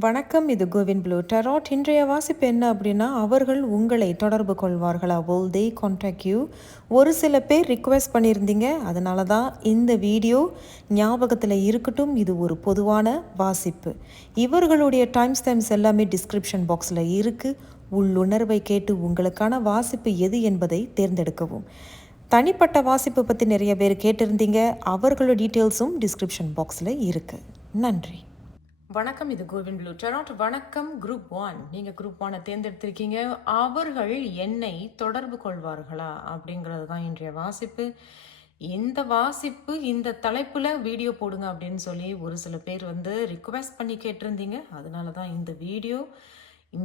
வணக்கம், இது CoWIN blue tarot. இன்றைய வாசிப்பு என்ன அப்படின்னா, அவர்கள் உங்களை தொடர்பு கொள்வார்களா? will they contact you? ஒரு சில பேர் ரிக்வெஸ்ட் பண்ணியிருந்தீங்க, அதனால தான் இந்த வீடியோ ஞாபகத்தில் இருக்கட்டும். இது ஒரு பொதுவான வாசிப்பு. இவர்களுடைய டைம் ஸ்டாம்ப்ஸ் எல்லாமே டிஸ்கிரிப்ஷன் பாக்ஸில் இருக்குது. உள்ளுணர்வை கேட்டு உங்களுக்கான வாசிப்பு எது என்பதை தேர்ந்தெடுக்கவும். தனிப்பட்ட வாசிப்பு பற்றி நிறைய பேர் கேட்டிருந்தீங்க, அவர்களோட டீட்டெயில்ஸும் டிஸ்கிரிப்ஷன் பாக்ஸில் இருக்குது. நன்றி. வணக்கம், இது கோவின் ப்ளூ டெராட். வணக்கம் குரூப் 1. நீங்கள் குரூப் 1 தேர்ந்தெடுத்திருக்கீங்க. அவர்கள் என்னை தொடர்பு கொள்வார்களா அப்படிங்கிறது தான் இன்றைய வாசிப்பு. இந்த வாசிப்பு இந்த தலைப்பில் வீடியோ போடுங்க அப்படின்னு சொல்லி ஒரு சில பேர் ரிக்வெஸ்ட் பண்ணி கேட்டிருந்தீங்க. அதனால தான் இந்த வீடியோ.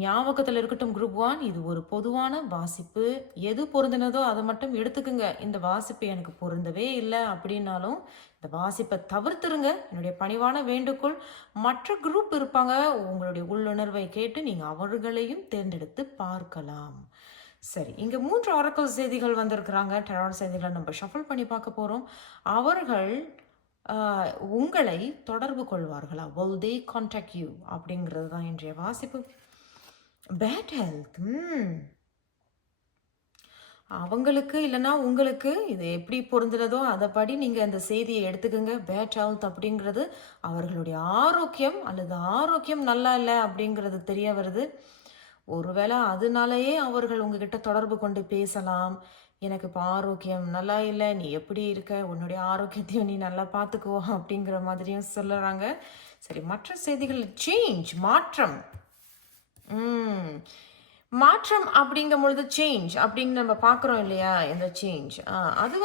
ஞாபகத்தில் இருக்கட்டும் குரூப் 1, இது ஒரு பொதுவான வாசிப்பு. எது பொருந்தினதோ அதை மட்டும் எடுத்துக்குங்க. இந்த வாசிப்பு எனக்கு பொருந்தவே இல்லை அப்படின்னாலும் இந்த வாசிப்பை தவிர்த்துருங்க. என்னுடைய பணிவான வேண்டுகோள். மற்ற குரூப் இருப்பாங்க, உங்களுடைய உள்ளுணர்வை கேட்டு நீங்கள் அவர்களையும் தேர்ந்தெடுத்து பார்க்கலாம். சரி, இங்கே 3 ஆரக்கல் செய்திகள் வந்திருக்கிறாங்க. டெராட் செய்திகளை நம்ம ஷஃபிள் பண்ணி பார்க்க போகிறோம். அவர்கள் உங்களை தொடர்பு கொள்வார்களா? will they contact you அப்படிங்கிறது தான் இன்றைய வாசிப்பு. பேட் ஹெல்த், அவங்களுக்கு இல்லைன்னா உங்களுக்கு இது எப்படி பொருந்துறதோ அதை படி நீங்கள் அந்த செய்தியை எடுத்துக்கோங்க. பேட் ஹெல்த் அப்படிங்கிறது அவர்களுடைய ஆரோக்கியம் அல்லது ஆரோக்கியம் நல்லா இல்லை அப்படிங்கிறது தெரிய வருது. ஒருவேளை அதனாலேயே அவர்கள் உங்ககிட்ட தொடர்பு கொண்டு பேசலாம். எனக்கு இப்போ ஆரோக்கியம் நல்லா இல்லை, நீ எப்படி இருக்க, உன்னுடைய ஆரோக்கியத்தையும் நீ நல்லா பார்த்துக்கோ அப்படிங்கிற மாதிரியும் சொல்லுறாங்க. சரி, மற்ற செய்திகள் சேஞ்ச், மாற்றம். மாற்றம் அப்படிங்கும் பொழுது சேஞ்ச் அப்படின்னு நம்ம பார்க்குறோம் இல்லையா? இந்த சேஞ்ச் அது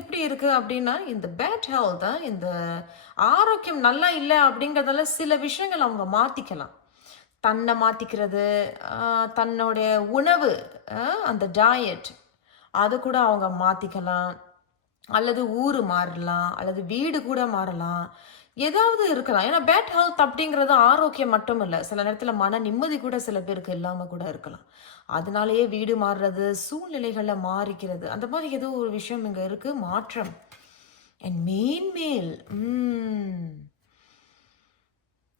எப்படி இருக்குது அப்படின்னா, இந்த பேட் ஹெல்த், இந்த ஆரோக்கியம் நல்லா இல்லை அப்படிங்கிறதால சில விஷயங்கள் அவங்க மாற்றிக்கலாம். தன்னை மாற்றிக்கிறது, தன்னுடைய உணவு, அந்த டயட் அது கூட அவங்க மாற்றிக்கலாம். அல்லது ஊர் மாறலாம், அல்லது வீடு கூட மாறலாம், ஏதாவது இருக்கலாம். ஏன்னா பேட் ஹெல்த் அப்படிங்கிறது ஆரோக்கியம் மட்டும் இல்லை, சில நேரத்தில் மன நிம்மதி கூட சில பேருக்கு இல்லாமல் கூட இருக்கலாம். அதனாலேயே வீடு மாறுறது, சூழ்நிலைகளில் மாறிக்கிறது, அந்த மாதிரி ஏதோ ஒரு விஷயம் இங்கே இருக்குது, மாற்றம். அண்ட் மேன்மேல்.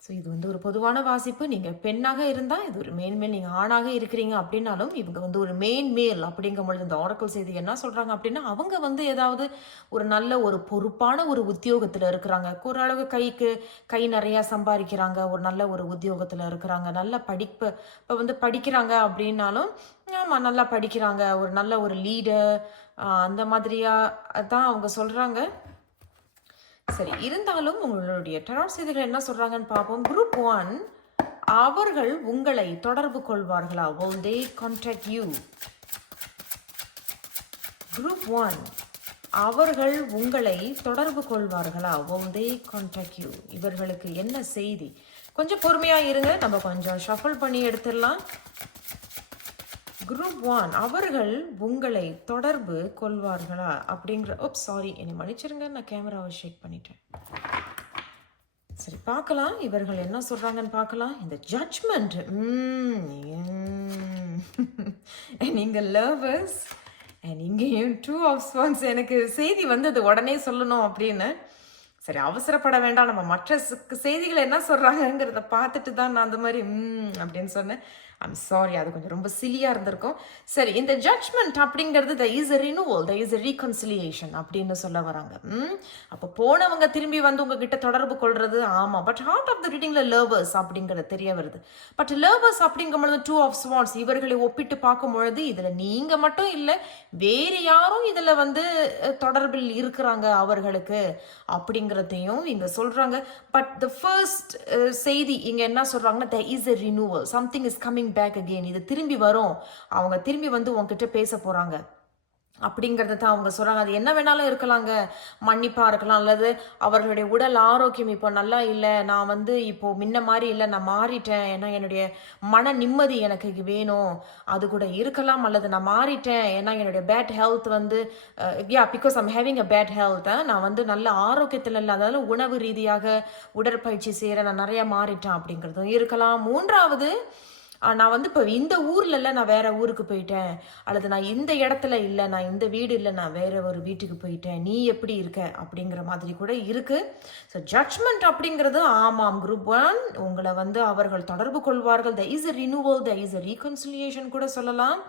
ஸோ இது ஒரு பொதுவான வாசிப்பு. நீங்கள் பெண்ணாக இருந்தால் இது ஒரு மேன்மேல், நீங்கள் ஆணாக இருக்கிறீங்க அப்படின்னாலும் இவங்க ஒரு மேன்மேல் அப்படிங்கும் பொழுது இந்த ஆரக்கல் செய்தி என்ன சொல்கிறாங்க அப்படின்னா, அவங்க ஏதாவது ஒரு நல்ல ஒரு பொறுப்பான ஒரு உத்தியோகத்தில் இருக்கிறாங்க, ஓரளவு கை நிறையா சம்பாதிக்கிறாங்க, ஒரு நல்ல ஒரு உத்தியோகத்தில் இருக்கிறாங்க, நல்ல படிப்பு இப்போ படிக்கிறாங்க அப்படின்னாலும் ஆமாம் நல்லா படிக்கிறாங்க, ஒரு நல்ல ஒரு லீடர், அந்த மாதிரியாக தான் அவங்க சொல்கிறாங்க. சரி, இருந்தாலும் உங்களுடைய டெராட் செய்திகள் என்ன சொல்றாங்கன்னு பார்ப்போம். குரூப் 1, அவர்கள் உங்களை தொடர்பு கொள்வார்களா? will they contact you? Group 1, அவர்கள் உங்களை தொடர்பு கொள்வார்களா? will they contact you? இவர்களுக்கு என்ன செய்தி? கொஞ்சம் பொறுமையா இருங்க, நம்ம கொஞ்சம் ஷஃபிள் பண்ணி எடுத்துடலாம். குரூப் 1, அவர்கள் உங்களை தொடர்பு கொள்வார்களா அப்படிங்கிற சாரி, என்னை மன்னிச்சிருங்க, நான் கேமராவை ஷேக் பண்ணிட்டேன். சரி, பார்க்கலாம் இவர்கள் என்ன சொல்றாங்கன்னு பார்க்கலாம். இந்த ஜட்ஜ்மெண்ட், நீங்க லவர்ஸ், இங்கேயும் 2 of Swords. எனக்கு செய்தி வந்தது உடனே சொல்லணும் அப்படின்னு. சரி, அவசரப்பட வேண்டாம், நம்ம மற்ற செய்திகள் என்ன சொல்றாங்கிறத பார்த்துட்டு தான் நான் அந்த மாதிரி அப்படின்னு சொன்னேன். ஐம் சாரி, அது கொஞ்சம் ரொம்ப சிலியாக இருந்திருக்கும். சரி, இந்த ஜட்ஜ்மெண்ட் அப்படிங்கிறது there is a renewal, there is a reconciliation அப்படின்னு சொல்ல வராங்க. அப்போ போனவங்க திரும்பி உங்ககிட்ட தொடர்பு கொள்வது, ஆமாம், பட் ஹார்ட் ஆஃப் த ரீடிங்கில் லவர்ஸ் அப்படிங்கிறது தெரிய வருது. பட் லவர்ஸ் அப்படிங்கும் பொழுது 2 of Swords, இவர்களை ஒப்பிட்டு பார்க்கும் பொழுது இதில் நீங்கள் மட்டும் இல்லை, வேறு யாரும் இதில் தொடர்பில் இருக்கிறாங்க அவர்களுக்கு அப்படிங்கிறதையும் இங்கே சொல்கிறாங்க. பட் த ஃபர்ஸ்ட் செய்தி இங்கே என்ன சொல்கிறாங்கன்னா, there is a renewal, something is coming back again. இது திரும்பி வரும், அவங்க திரும்பி உங்ககிட்ட பேச போறாங்க அப்படிங்கிறத தான் அவங்க சொல்றாங்க. அது என்ன வேணாலும் இருக்கலாங்க, மன்னிப்பா இருக்கலாம், அல்லது அவர்களுடைய உடல் ஆரோக்கியம் இப்போ நல்லா இல்லை, நான் இப்போ முன்ன மாதிரி இல்லை, நான் மாறிட்டேன், ஏன்னா என்னுடைய மன நிம்மதி எனக்கு வேணும், அது கூட இருக்கலாம். அல்லது நான் மாறிட்டேன், ஏன்னா என்னுடைய bad health because I'm having a bad health, நான் நல்ல ஆரோக்கியத்தில் இல்லை, அதாவது உணவு ரீதியாக உடற்பயிற்சி செய்கிறேன், நான் நிறைய மாறிட்டேன் அப்படிங்கிறதும் இருக்கலாம். மூன்றாவது, நான் வந்து இப்போ இந்த ஊரில் இல்லை, நான் வேற ஊருக்கு போயிட்டேன், அல்லது நான் இந்த இடத்துல இல்லை, நான் இந்த வீடு இல்லை, நான் வேற ஒரு வீட்டுக்கு போயிட்டேன், நீ எப்படி இருக்க அப்படிங்கிற மாதிரி கூட இருக்கு. ஸோ ஜட்ஜ்மெண்ட் அப்படிங்கிறது ஆமாம் குரூப் 1 உங்களை வந்து அவர்கள் தொடர்பு கொள்வார்கள். The is a renewal, the is a reconciliation கூட சொல்லலாம்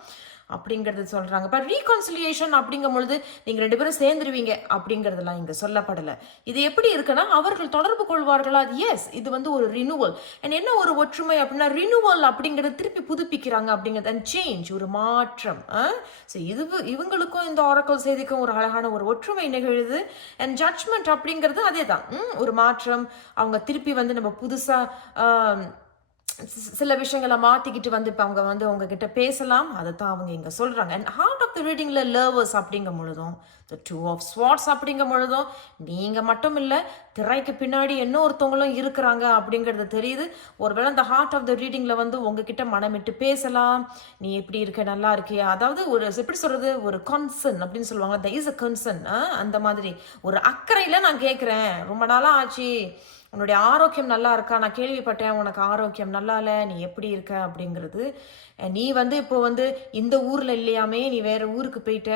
அப்படிங்கிறது சொல்றாங்க. பட் ரீகன்சிலியேஷன் அப்படிங்கும் பொழுது நீங்க 2 பேரும் சேர்ந்துருவீங்க அப்படிங்கிறதுலாம் இங்க சொல்லப்படலை. இது எப்படி இருக்குன்னா அவர்கள் தொடர்பு கொள்வார்களா, எஸ், இது வந்து ஒரு ரினியூவல். அண்ட் என்ன ஒரு ஒற்றுமை அப்படின்னா ரினியூவல் அப்படிங்கிறது திருப்பி புதுப்பிக்கிறாங்க அப்படிங்கிறது, அண்ட் சேஞ்ச், ஒரு மாற்றம். ஸோ இவங்களுக்கும் இந்த ஆரக்கல் செய்திக்கும் ஒரு அழகான ஒரு ஒற்றுமை நிகழுது. அண்ட் ஜட்ஜ்மெண்ட் அப்படிங்கிறது அதே தான், ஒரு மாற்றம். அவங்க திருப்பி வந்து நம்ம புதுசா சில விஷயங்களை மாற்றிக்கிட்டு வந்து இப்போ அவங்க வந்து உங்ககிட்ட பேசலாம். அதை தான் அவங்க இங்கே சொல்கிறாங்க. அண்ட் ஹார்ட் ஆஃப் த ரீடிங்கில் லர்வர்ஸ் அப்படிங்கும் பொழுதும், த 2 of Swords அப்படிங்கும் பொழுதும் நீங்கள் மட்டும் இல்லை, திரைக்கு பின்னாடி இன்னொருத்தவங்களும் இருக்கிறாங்க அப்படிங்கிறது தெரியுது. ஒருவேளை அந்த ஹார்ட் ஆஃப் த ரீடிங்கில் வந்து உங்ககிட்ட மனமிட்டு பேசலாம். நீ எப்படி இருக்க, நல்லா இருக்கியா, அதாவது ஒரு எப்படி சொல்கிறது, ஒரு கன்சர்ன் அப்படின்னு சொல்லுவாங்க. The is a concern. அந்த மாதிரி ஒரு அக்கறையில் நான் கேட்குறேன், ரொம்ப நாளாக ஆச்சு, உன்னுடைய ஆரோக்கியம் நல்லா இருக்கா, நான் கேள்விப்பட்டேன் உனக்கு ஆரோக்கியம் நல்லா இல்லை, நீ எப்படி இருக்க அப்படிங்கிறது. நீ வந்து இப்போ வந்து இந்த ஊரில் இல்லையாமே, நீ வேற ஊருக்கு போயிட்ட,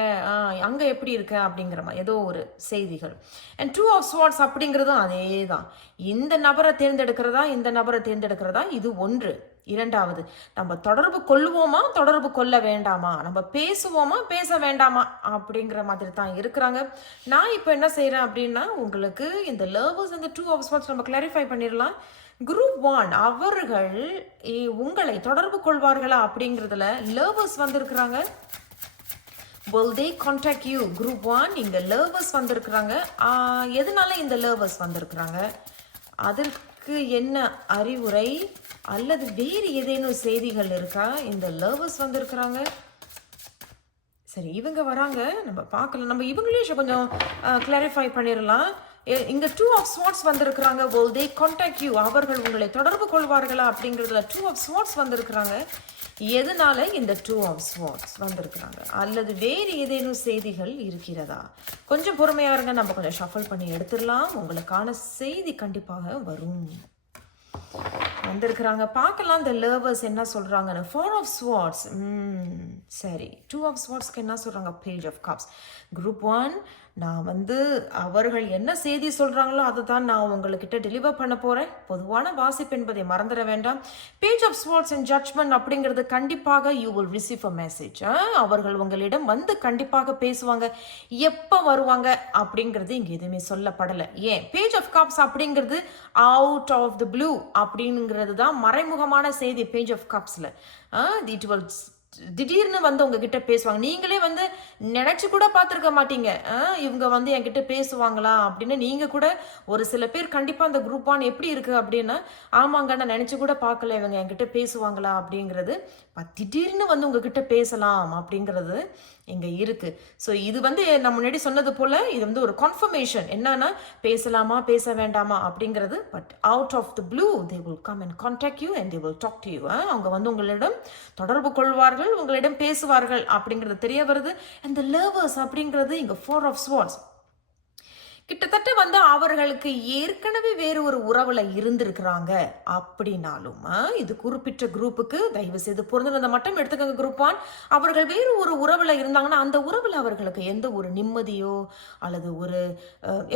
அங்கே எப்படி இருக்க அப்படிங்கிற மாதிரி ஏதோ ஒரு செய்திகள். அண்ட் 2 of Swords அப்படிங்கிறதும் அதே தான். இந்த நபரை தேர்ந்தெடுக்கிறதா இது ஒன்று. இரண்டாவது, நம்ம தொடர்பு கொள்வோமா, தொடர்பு கொள்ள வேண்டாமா, நம்ம பேசுவோமா, பேச வேண்டாமா அப்படிங்கிற மாதிரி தான் இருக்கிறாங்க. நான் இப்போ என்ன செய்கிறேன் அப்படின்னா, உங்களுக்கு இந்த லர்வர்ஸ் அந்த 2 of Swords நம்ம கிளாரிஃபை பண்ணிடலாம். குரூப் 1 அவர்கள் உங்களை தொடர்பு கொள்வார்களா அப்படிங்கிறதுல லர்வர்ஸ் வந்திருக்கிறாங்க. will they contact you? Group 1 இங்க லர்வர்ஸ் வந்திருக்கிறாங்க. எதனால இந்த லர்வர்ஸ் வந்திருக்கிறாங்க, அதற்கு என்ன அறிவுரை அல்லது வேறு ஏதேனும் செய்திகள் இருக்கா? இந்த லர்வர்ஸ் வந்திருக்கிறாங்க. சரி, இவங்க வராங்க, நம்ம பார்க்கலாம். நம்ம இவங்களையும் கொஞ்சம் கிளாரிஃபை பண்ணிடலாம். இங்க 2 of Swords வந்திருக்கிறாங்க. will they contact you? அவர்கள் உங்களை தொடர்பு கொள்வார்களா அப்படிங்கிறதுல 2 of Swords வந்திருக்கிறாங்க. எதனால இந்த 2 of Swords வந்திருக்கிறாங்க, அல்லது வேறு ஏதேனும் செய்திகள் இருக்கிறதா? கொஞ்சம் பொறுமையா இருங்க, நம்ம கொஞ்சம் ஷஃபல் பண்ணி எடுத்துடலாம். உங்களுக்கான செய்தி கண்டிப்பாக வரும். வந்திருக்கிறாங்க, பார்க்கலாம் இந்த லர்வர்ஸ் என்ன சொல்றாங்கன்னு. 4 of Swords. சரி, 2 of Swordsக்கு என்ன சொல்றாங்க? Page of Cups. குரூப் 1 நான் வந்து அவர்கள் என்ன செய்தி சொல்றாங்களோ அதை தான் நான் உங்ககிட்ட டெலிவர் பண்ண போறேன். பொதுவான வாசிப்பு என்பதை மறந்துட வேண்டாம். Page of Swords and Judgement அப்படிங்கிறது கண்டிப்பாக you will receive a message. அவர்கள் உங்களிடம் வந்து கண்டிப்பாக பேசுவாங்க. எப்போ வருவாங்க அப்படிங்கிறது இங்கே எதுவுமே சொல்லப்படலை. ஏன் பேஜ் ஆஃப் கப்ஸ் அப்படிங்கிறது அவுட் ஆஃப் த ப்ளூ அப்படிங்கிறது தான் மறைமுகமான செய்தி. பேஜ் ஆஃப் கப்ஸில் இட் வில் திடீர்னு வந்து உங்ககிட்ட பேசுவாங்க. நீங்களே வந்து நினைச்சு கூட பார்த்துருக்க மாட்டீங்க இவங்க வந்து என்கிட்ட பேசுவாங்களா அப்படின்னு. நீங்க கூட ஒரு சில பேர் கண்டிப்பா அந்த குரூப் 1 எப்படி இருக்கு அப்படின்னா, ஆமாங்க நான் நினைச்சு கூட பார்க்கல இவங்க என்கிட்ட பேசுவாங்களா அப்படிங்கிறது. திடீர்னு வந்து உங்ககிட்ட பேசலாம் அப்படிங்கிறது இங்க இருக்கு. ஸோ இது வந்து நான் முன்னாடி சொன்னது போல இது வந்து ஒரு கன்ஃபர்மேஷன். என்னன்னா பேசலாமா பேச வேண்டாமா அப்படிங்கிறது. But out of the blue they will come and contact you and they will talk to you. அவங்க வந்து உங்களிடம் தொடர்பு கொள்வார்கள், உங்களிடம் பேசுவார்கள் அப்படிங்கிறது தெரிய வருது. அண்ட் த லர்வர்ஸ் அப்படிங்கிறது இங்க 4 of Swords. கிட்டத்தட்ட வந்து அவர்களுக்கு ஏற்கனவே வேறு ஒரு உறவுல இருந்திருக்கிறாங்க அப்படின்னாலும் இது குறிப்பிட்ட குரூப்புக்கு தயவு செய்து பொருந்ததை மட்டும் எடுத்துக்கோங்க. குரூப் 1 அவர்கள் வேறு ஒரு உறவுல இருந்தாங்கன்னா அந்த உறவுல அவர்களுக்கு எந்த ஒரு நிம்மதியோ அல்லது ஒரு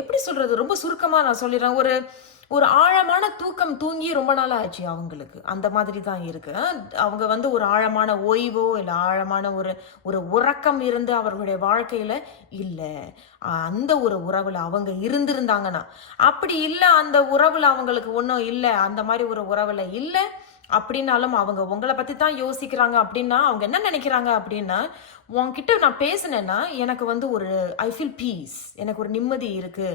எப்படி சொல்றது, ரொம்ப சுருக்கமா நான் சொல்லிடுறேன், ஒரு ஆழமான தூக்கம் தூங்கி ரொம்ப நாள் ஆச்சு அவங்களுக்கு. அந்த மாதிரி தான் இருக்கு. அவங்க வந்து ஒரு ஆழமான ஓய்வோ இல்லை ஆழமான ஒரு உறக்கம் இருந்து அவர்களுடைய வாழ்க்கையில இல்லை. அந்த ஒரு உறவுல அவங்க இருந்திருந்தாங்கன்னா, அப்படி இல்லை அந்த உறவுல அவங்களுக்கு ஒன்றும் இல்லை, அந்த மாதிரி ஒரு உறவுல இல்லை அப்படின்னாலும் அவங்க உங்களை பத்தி தான் யோசிக்கிறாங்க. அப்படின்னா அவங்க என்ன நினைக்கிறாங்க அப்படின்னா, உன்கிட்ட நான் பேசினேன்னா எனக்கு வந்து ஒரு ஐ ஃபீல் பீஸ், எனக்கு ஒரு நிம்மதி இருக்கு,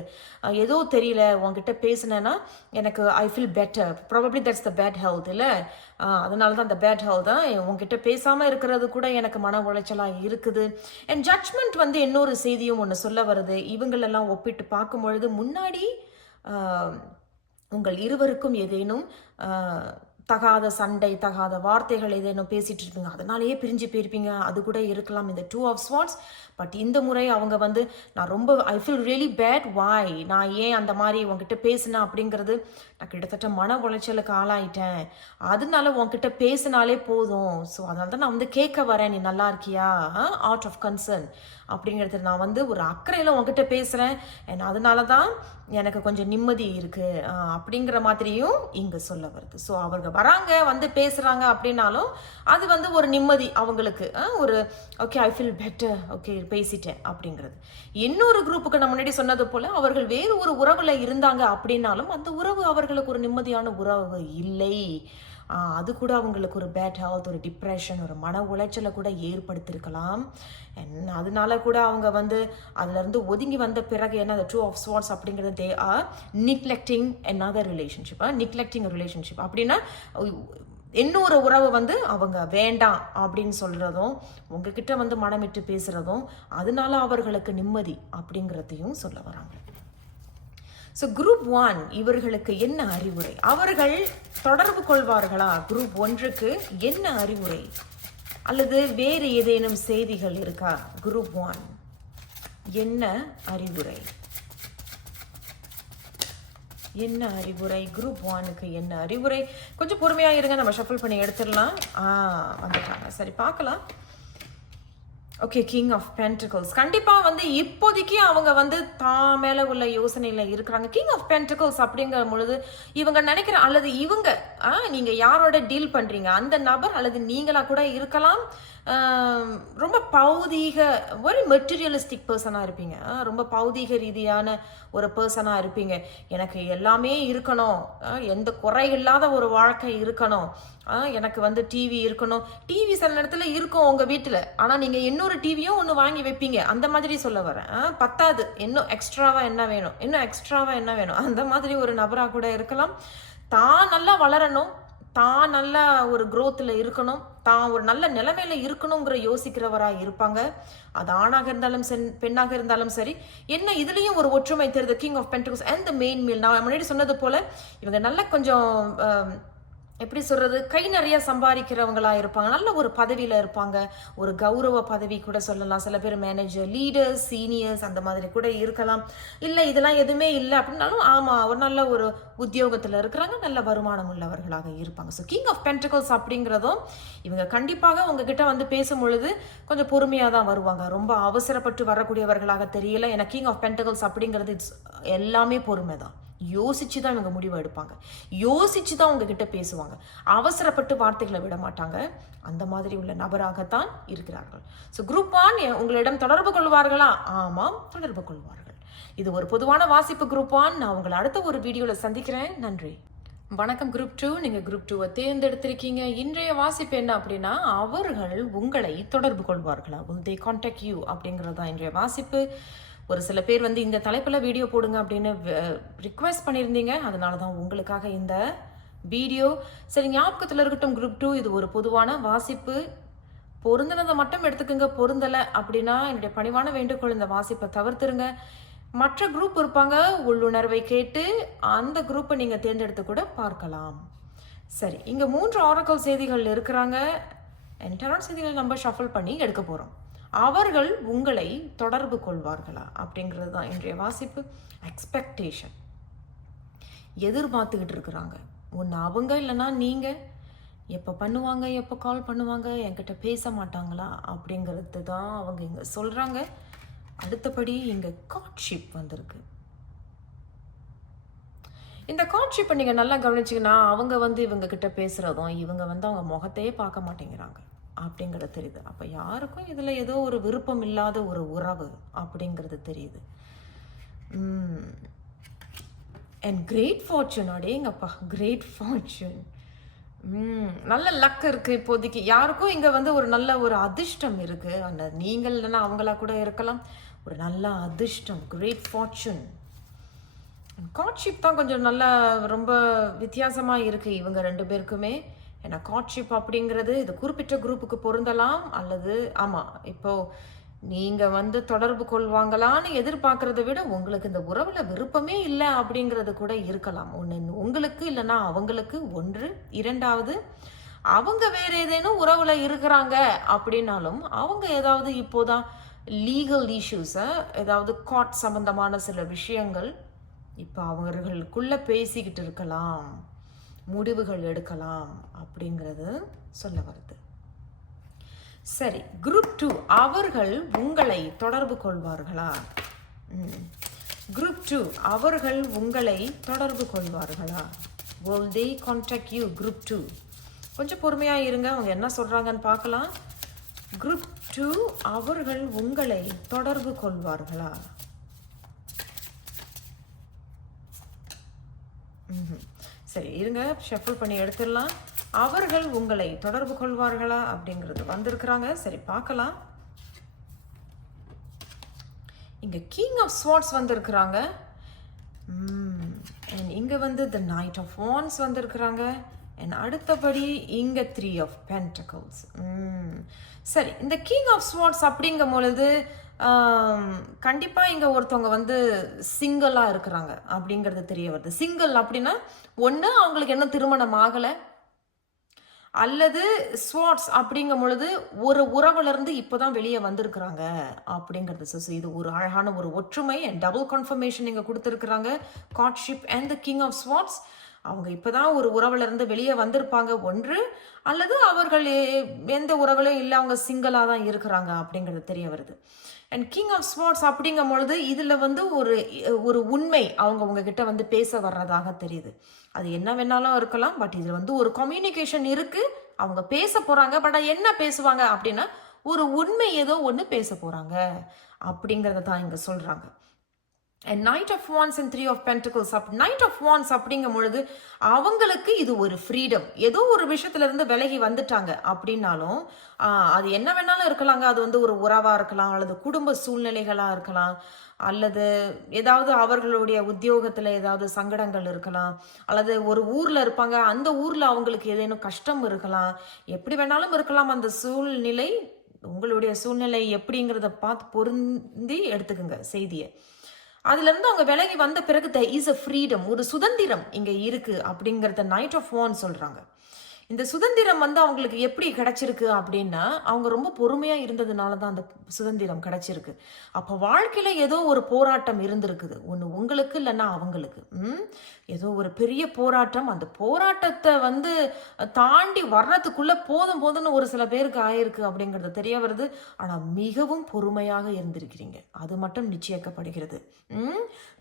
ஏதோ தெரியல உன்கிட்ட பேசினேன்னா எனக்கு I feel better. Probably that's the bad health இல்லை, அதனால தான் அந்த பேட் ஹெல்த் தான் உங்ககிட்ட பேசாமல் இருக்கிறது கூட எனக்கு மன உளைச்சலாக இருக்குது. அண்ட் ஜட்ஜ்மெண்ட் வந்து இன்னொரு செய்தியும் ஒன்று சொல்ல வருது. இவங்களெல்லாம் ஒப்பிட்டு பார்க்கும் பொழுது முன்னாடி உங்கள் இருவருக்கும் ஏதேனும் தகாத சண்டை, தகாத வார்த்தைகள் ஏதேனும் பேசிட்டு இருப்பீங்க, அதனாலேயே பிரிஞ்சு போயிருப்பீங்க. அது கூட இருக்கலாம் இந்த 2 of Swords. பட் இந்த முறை அவங்க வந்து நான் ரொம்ப ஐ ஃபீல் ரியலி பேட், வாய் நான் ஏன் அந்த மாதிரி உங்ககிட்ட பேசினேன் அப்படிங்கிறது, நான் கிட்டத்தட்ட மன உளைச்சலுக்கு ஆளாயிட்டேன், அதனால உங்ககிட்ட பேசினாலே போதும், ஸோ அதனால தான் நான் வந்து கேட்க வரேன், நீ நல்லா இருக்கியா, அவுட் ஆஃப் கன்சர்ன் அப்படிங்கிறது, நான் வந்து ஒரு அக்கறையில் உங்ககிட்ட பேசுகிறேன், அதனால தான் எனக்கு கொஞ்சம் நிம்மதி இருக்குது அப்படிங்கிற மாதிரியும் இங்கே சொல்ல வருது. ஸோ அவங்க வராங்க வந்து பேசுகிறாங்க அப்படின்னாலும் அது வந்து ஒரு நிம்மதி அவங்களுக்கு, ஒரு okay I feel better, okay பேசிட்டேன் அப்படிங்கிறது. இன்னொரு குரூப்புக்கு நான் முன்னாடி சொன்னது போல் அவர்கள் வேறு ஒரு உறவில் இருந்தாங்க அப்படின்னாலும் அந்த உறவு அவர்களுக்கு ஒரு நிம்மதியான உறவு இல்லை, அது கூட அவங்களுக்கு ஒரு பேட் ஹெல்த், ஒரு டிப்ரெஷன், ஒரு மன உளைச்சலை கூட ஏற்படுத்தியிருக்கலாம். அதனால கூட அவங்க வந்து அதுலேருந்து ஒதுங்கி வந்த பிறகு என்ன, the 2 of Swords அப்படிங்கிறது they are neglecting another relationship, neglecting a relationship அப்படின்னா இன்னொரு உறவு வந்து அவங்க வேண்டாம் அப்படின்னு சொல்கிறதும், உங்ககிட்ட வந்து மனமிட்டு பேசுகிறதும், அதனால அவர்களுக்கு நிம்மதி அப்படிங்கிறதையும் சொல்ல வராங்க. ஸோ குரூப் 1 இவர்களுக்கு என்ன அறிவுரை, அவர்கள் தொடர்பு கொள்வார்களா குரூப் 1க்கு, என்ன அறிவுரை அல்லது வேறு ஏதேனும் செய்திகள் இருக்கா குரூப் 1, என்ன அறிவுரை, என்ன அறிவுரை குரூப் 1க்கு என்ன அறிவுரை? கொஞ்சம் பொறுமையாக இருங்க, நம்ம ஷஃபிள் பண்ணி எடுத்துடலாம். வந்துட்டாங்க, சரி பார்க்கலாம். ஓகே, கிங் ஆஃப் பென்டிகல்ஸ் கண்டிப்பாக வந்து இப்போதைக்கு அவங்க வந்து தான் மேலே உள்ள யோசனையில் இருக்கிறாங்க. கிங் ஆஃப் பென்டிகல்ஸ் அப்படிங்கிற பொழுது இவங்க நினைக்கிற, அல்லது இவங்க நீங்கள் யாரோட டீல் பண்ணுறீங்க அந்த நபர் அல்லது நீங்களாக கூட இருக்கலாம், ரொம்ப பௌதீக ஒரு மெட்டீரியலிஸ்டிக் பர்சனாக இருப்பீங்க, ரொம்ப பௌதீக ரீதியான ஒரு பர்சனாக இருப்பீங்க. எனக்கு எல்லாமே இருக்கணும், எந்த குறை இல்லாத ஒரு வாழ்க்கை இருக்கணும், எனக்கு வந்து டிவி இருக்கணும். டிவி சில நேரத்தில் இருக்கும் உங்கள் வீட்டில், ஆனால் நீங்கள் இன்னொரு டிவியும் ஒன்று வாங்கி வைப்பீங்க, அந்த மாதிரி சொல்ல வரேன். பத்தாது, இன்னும் எக்ஸ்ட்ராவாக என்ன வேணும், இன்னும் எக்ஸ்ட்ராவாக என்ன வேணும், அந்த மாதிரி ஒரு நபராக கூட இருக்கலாம். தான் நல்லா வளரணும், தான் நல்ல ஒரு growthல இருக்கணும், தான் ஒரு நல்ல நிலைமையில இருக்கணுங்கிற யோசிக்கிறவராக இருப்பாங்க. அது ஆணாக இருந்தாலும் பெண்ணாக இருந்தாலும் சரி. என்ன இதுலேயும் ஒரு ஒற்றுமை தெரியுது, King of Pentacles and the main meal. நான் முன்னாடி சொன்னது போல இவங்க நல்ல கொஞ்சம் எப்படி சொல்கிறது, கை நிறைய சம்பாதிக்கிறவங்களா இருப்பாங்க, நல்ல ஒரு பதவியில் இருப்பாங்க, ஒரு கௌரவ பதவி கூட சொல்லலாம். சில பேர் மேனேஜர், லீடர்ஸ், சீனியர்ஸ் அந்த மாதிரி கூட இருக்கலாம். இல்லை இதெல்லாம் எதுவுமே இல்லை அப்படின்னாலும் ஆமாம் ஒரு நல்ல ஒரு உத்தியோகத்தில் இருக்கிறாங்க, நல்ல வருமானம் உள்ளவர்களாக இருப்பாங்க. ஸோ கிங் ஆஃப் பென்டிகல்ஸ் அப்படிங்கிறதும் இவங்க கண்டிப்பாக உங்ககிட்ட வந்து பேசும் பொழுது கொஞ்சம் பொறுமையாக தான் வருவாங்க, ரொம்ப அவசரப்பட்டு வரக்கூடியவர்களாக தெரியல. ஏன்னா கிங் ஆஃப் பென்டிகல்ஸ் அப்படிங்கிறது எல்லாமே பொறுமை தான், யோசிச்சு தான் இவங்க முடிவு எடுப்பாங்க, யோசிச்சு தான் உங்ககிட்ட பேசுவாங்க, அவசரப்பட்டு வார்த்தைகளை விட மாட்டாங்க. அந்த மாதிரி உள்ள நபராகத்தான் இருக்கிறார்கள். ஸோ குரூப் 1 உங்களிடம் தொடர்பு கொள்வார்களா? ஆமாம், தொடர்பு கொள்வார்கள். இது ஒரு பொதுவான வாசிப்பு குரூப் 1. நான் உங்களை அடுத்த ஒரு வீடியோவில் சந்திக்கிறேன். நன்றி, வணக்கம். குரூப் 2, நீங்கள் குரூப் 2 தேர்ந்தெடுத்திருக்கீங்க. இன்றைய வாசிப்பு என்ன அப்படின்னா, அவர்கள் உங்களை தொடர்பு கொள்வார்களா, will they contact you அப்படிங்கிறது தான் இன்றைய வாசிப்பு. ஒரு சில பேர் வந்து இந்த தலைப்பில் வீடியோ போடுங்க அப்படின்னு ரிக்வெஸ்ட் பண்ணியிருந்தீங்க, அதனால தான் உங்களுக்காக இந்த வீடியோ. சரி, ஞாபகத்தில் இருக்கட்டும் குரூப் 2 இது ஒரு பொதுவான வாசிப்பு, பொருந்தினதை மட்டும் எடுத்துக்கோங்க, பொருந்தலை அப்படின்னா என்னுடைய பணிவான வேண்டுகோள், இந்த வாசிப்பை தவிர்த்துருங்க. மற்ற குரூப் இருப்பாங்க, உள்ளுணர்வை கேட்டு அந்த குரூப்பை நீங்கள் தேர்ந்தெடுத்து கூட பார்க்கலாம். சரி, இங்கே 3 ஆரக்கல் செய்திகள் இருக்கிறாங்க. என்டரான செய்திகளை நம்ம ஷஃபிள் பண்ணி எடுக்க போகிறோம். அவர்கள் உங்களை தொடர்பு கொள்வார்களா அப்படிங்கிறது தான் இன்றைய வாசிப்பு. எக்ஸ்பெக்டேஷன், எதிர்பார்த்துக்கிட்டு இருக்கிறாங்க, ஒன்று அவங்க இல்லைன்னா நீங்கள், எப்போ பண்ணுவாங்க, எப்போ கால் பண்ணுவாங்க, என்கிட்ட பேச மாட்டாங்களா அப்படிங்கிறது தான் அவங்க இங்கே சொல்கிறாங்க. அடுத்தபடி இங்கே காட்ஷிப் வந்திருக்கு. இந்த காட்ஷிப்பை நீங்கள் நல்லா கவனிச்சிங்கன்னா அவங்க வந்து இவங்க கிட்ட பேசுகிறதும், இவங்க வந்து அவங்க முகத்தையே பார்க்க மாட்டேங்கிறாங்க அப்படிங்கிறது தெரியுது. அப்போ யாருக்கும் இதில் ஏதோ ஒரு விருப்பம் இல்லாத ஒரு உறவு அப்படிங்கிறது தெரியுது. அண்ட் கிரேட் ஃபார்ச்சூன், அடேங்கப்பா கிரேட் ஃபார்ச்சூன், நல்ல லக் இருக்குது இப்போதைக்கு. யாருக்கும் இங்கே வந்து ஒரு நல்ல ஒரு அதிர்ஷ்டம் இருக்குது. அந்த நீங்கள் இல்லைன்னா அவங்களா கூட இருக்கலாம், ஒரு நல்ல அதிர்ஷ்டம், கிரேட் ஃபார்ச்சூன். காட்ஷிப் தான் கொஞ்சம் நல்லா ரொம்ப வித்தியாசமாக இருக்குது இவங்க 2 பேருக்குமே. ஏன்னா காட்ஷிப் அப்படிங்கிறது இது குறிப்பிட்ட குரூப்புக்கு பொருந்தலாம், அல்லது ஆமாம் இப்போது நீங்கள் வந்து தொடர்பு கொள்வாங்களான்னு எதிர்பார்க்கறத விட உங்களுக்கு இந்த உறவில் விருப்பமே இல்லை அப்படிங்கிறது கூட இருக்கலாம். ஒன்று உங்களுக்கு இல்லைன்னா அவங்களுக்கு ஒன்று. இரண்டாவது, அவங்க வேற ஏதேனும் உறவுல இருக்கிறாங்க அப்படின்னாலும் அவங்க ஏதாவது இப்போதான் லீகல் இஷ்யூஸை, ஏதாவது கார்ட் சம்பந்தமான சில விஷயங்கள் இப்போ அவர்களுக்குள்ள பேசிக்கிட்டு இருக்கலாம், முடிவுகள் எடுக்கலாம் அப்படிங்கிறது சொல்ல வருது. சரி, குரூப் 2 அவர்கள் உங்களை தொடர்பு கொள்வார்களா? குரூப் 2 அவர்கள் உங்களை தொடர்பு கொள்வார்களா? Will they contact you? Group 2 கொஞ்சம் பொறுமையாக இருங்க, அவங்க என்ன சொல்கிறாங்கன்னு பார்க்கலாம். குரூப் 2 அவர்கள் உங்களை தொடர்பு கொள்வார்களா? சரி இருங்க, ஷஃபிள் பண்ணி எடுத்துடலாம். அவர்கள் உங்களை தொடர்பு கொள்வார்களா அப்படிங்கிறது வந்திருக்கிறாங்க. சரி பார்க்கலாம். இங்கே கிங் ஆஃப் ஸ்வார்ட்ஸ் வந்திருக்கிறாங்க. இங்கே வந்து த நைட் ஆஃப் வான்ஸ் வந்திருக்கிறாங்க. அண்ட் அடுத்தபடி இங்கே 3 ஆஃப் பென்டக்கிள்ஸ். சரி, இந்த கிங் ஆஃப் ஸ்வார்ட்ஸ் அப்படிங்கும் பொழுது கண்டிப்பாக இங்கே ஒருத்தவங்க வந்து சிங்கிளாக இருக்கிறாங்க அப்படிங்கிறது தெரிய வருது. சிங்கிள் அப்படின்னா ஒன்று அவங்களுக்கு என்ன திருமணம் ஆகலை, அல்லது ஸ்வாட்ஸ் அப்படிங்கும் பொழுது ஒரு உறவுலேருந்து இப்போ தான் வெளியே வந்திருக்கிறாங்க அப்படிங்கிறது. ஸோ இது ஒரு அழகான ஒரு ஒற்றுமை அண்ட் டபுள் கன்ஃபர்மேஷன் இங்கே கொடுத்துருக்குறாங்க. Godship and the king of swords. அவங்க இப்போ தான் ஒரு உறவுலேருந்து வெளியே வந்திருப்பாங்க ஒன்று, அல்லது அவர்கள் எந்த உறவுலையும் இல்லை, அவங்க சிங்கிளாக தான் இருக்கிறாங்க அப்படிங்கிறது தெரிய வருது. அண்ட் கிங் ஆஃப் ஸ்வார்ட்ஸ் அப்படிங்கும் பொழுது இதில் வந்து ஒரு உண்மை அவங்க உங்ககிட்ட வந்து பேச வர்றதாக தெரியுது. அது என்ன வேணாலும் இருக்கலாம், பட் இதில் வந்து ஒரு கம்யூனிகேஷன் இருக்குது. அவங்க பேச போகிறாங்க, பட் என்ன பேசுவாங்க அப்படின்னா ஒரு உண்மை ஏதோ ஒன்று பேச போகிறாங்க அப்படிங்கிறத தான் இங்கே சொல்கிறாங்க. And Knight of Wands and 3 of Pentacles. Knight of Wands அப்படிங்கும் பொழுது அவங்களுக்கு இது ஒரு ஃப்ரீடம். ஏதோ ஒரு விஷயத்துலேருந்து விலகி வந்துட்டாங்க அப்படின்னாலும் அது என்ன வேணாலும் இருக்கலாங்க. அது வந்து ஒரு உறவாக இருக்கலாம், அல்லது குடும்ப சூழ்நிலைகளாக இருக்கலாம், அல்லது ஏதாவது அவர்களுடைய உத்தியோகத்தில் ஏதாவது சங்கடங்கள் இருக்கலாம், அல்லது ஒரு ஊரில் இருப்பாங்க, அந்த ஊரில் அவங்களுக்கு ஏதேனும் கஷ்டம் இருக்கலாம், எப்படி வேணாலும் இருக்கலாம். அந்த சூழ்நிலை, உங்களுடைய சூழ்நிலை எப்படிங்கிறத பார்த்து பொருந்தி எடுத்துக்குங்க செய்தியை. அதுலேருந்து அவங்க விலகி வந்த பிறகு த இஸ் அ ஃப்ரீடம், ஒரு சுதந்திரம் இங்கே இருக்குது அப்படிங்கிறத நைட் ஆஃப் வான் சொல்கிறாங்க. இந்த சுதந்திரம் வந்து அவங்களுக்கு எப்படி கிடைச்சிருக்கு அப்படின்னா அவங்க ரொம்ப பொறுமையாக இருந்ததுனால தான் அந்த சுதந்திரம் கிடைச்சிருக்கு. அப்போ வாழ்க்கையில் ஏதோ ஒரு போராட்டம் இருந்திருக்குது, ஒன்று உங்களுக்கு இல்லைன்னா அவங்களுக்கு. ஏதோ ஒரு பெரிய போராட்டம், அந்த போராட்டத்தை வந்து தாண்டி வர்றதுக்குள்ளே போதும் போதும்னு ஒரு சில பேருக்கு ஆயிருக்கு அப்படிங்கிறது தெரிய வருது. ஆனால் மிகவும் பொறுமையாக இருந்திருக்கிறீங்க, அது மட்டும் நிச்சயிக்கப்படுகிறது.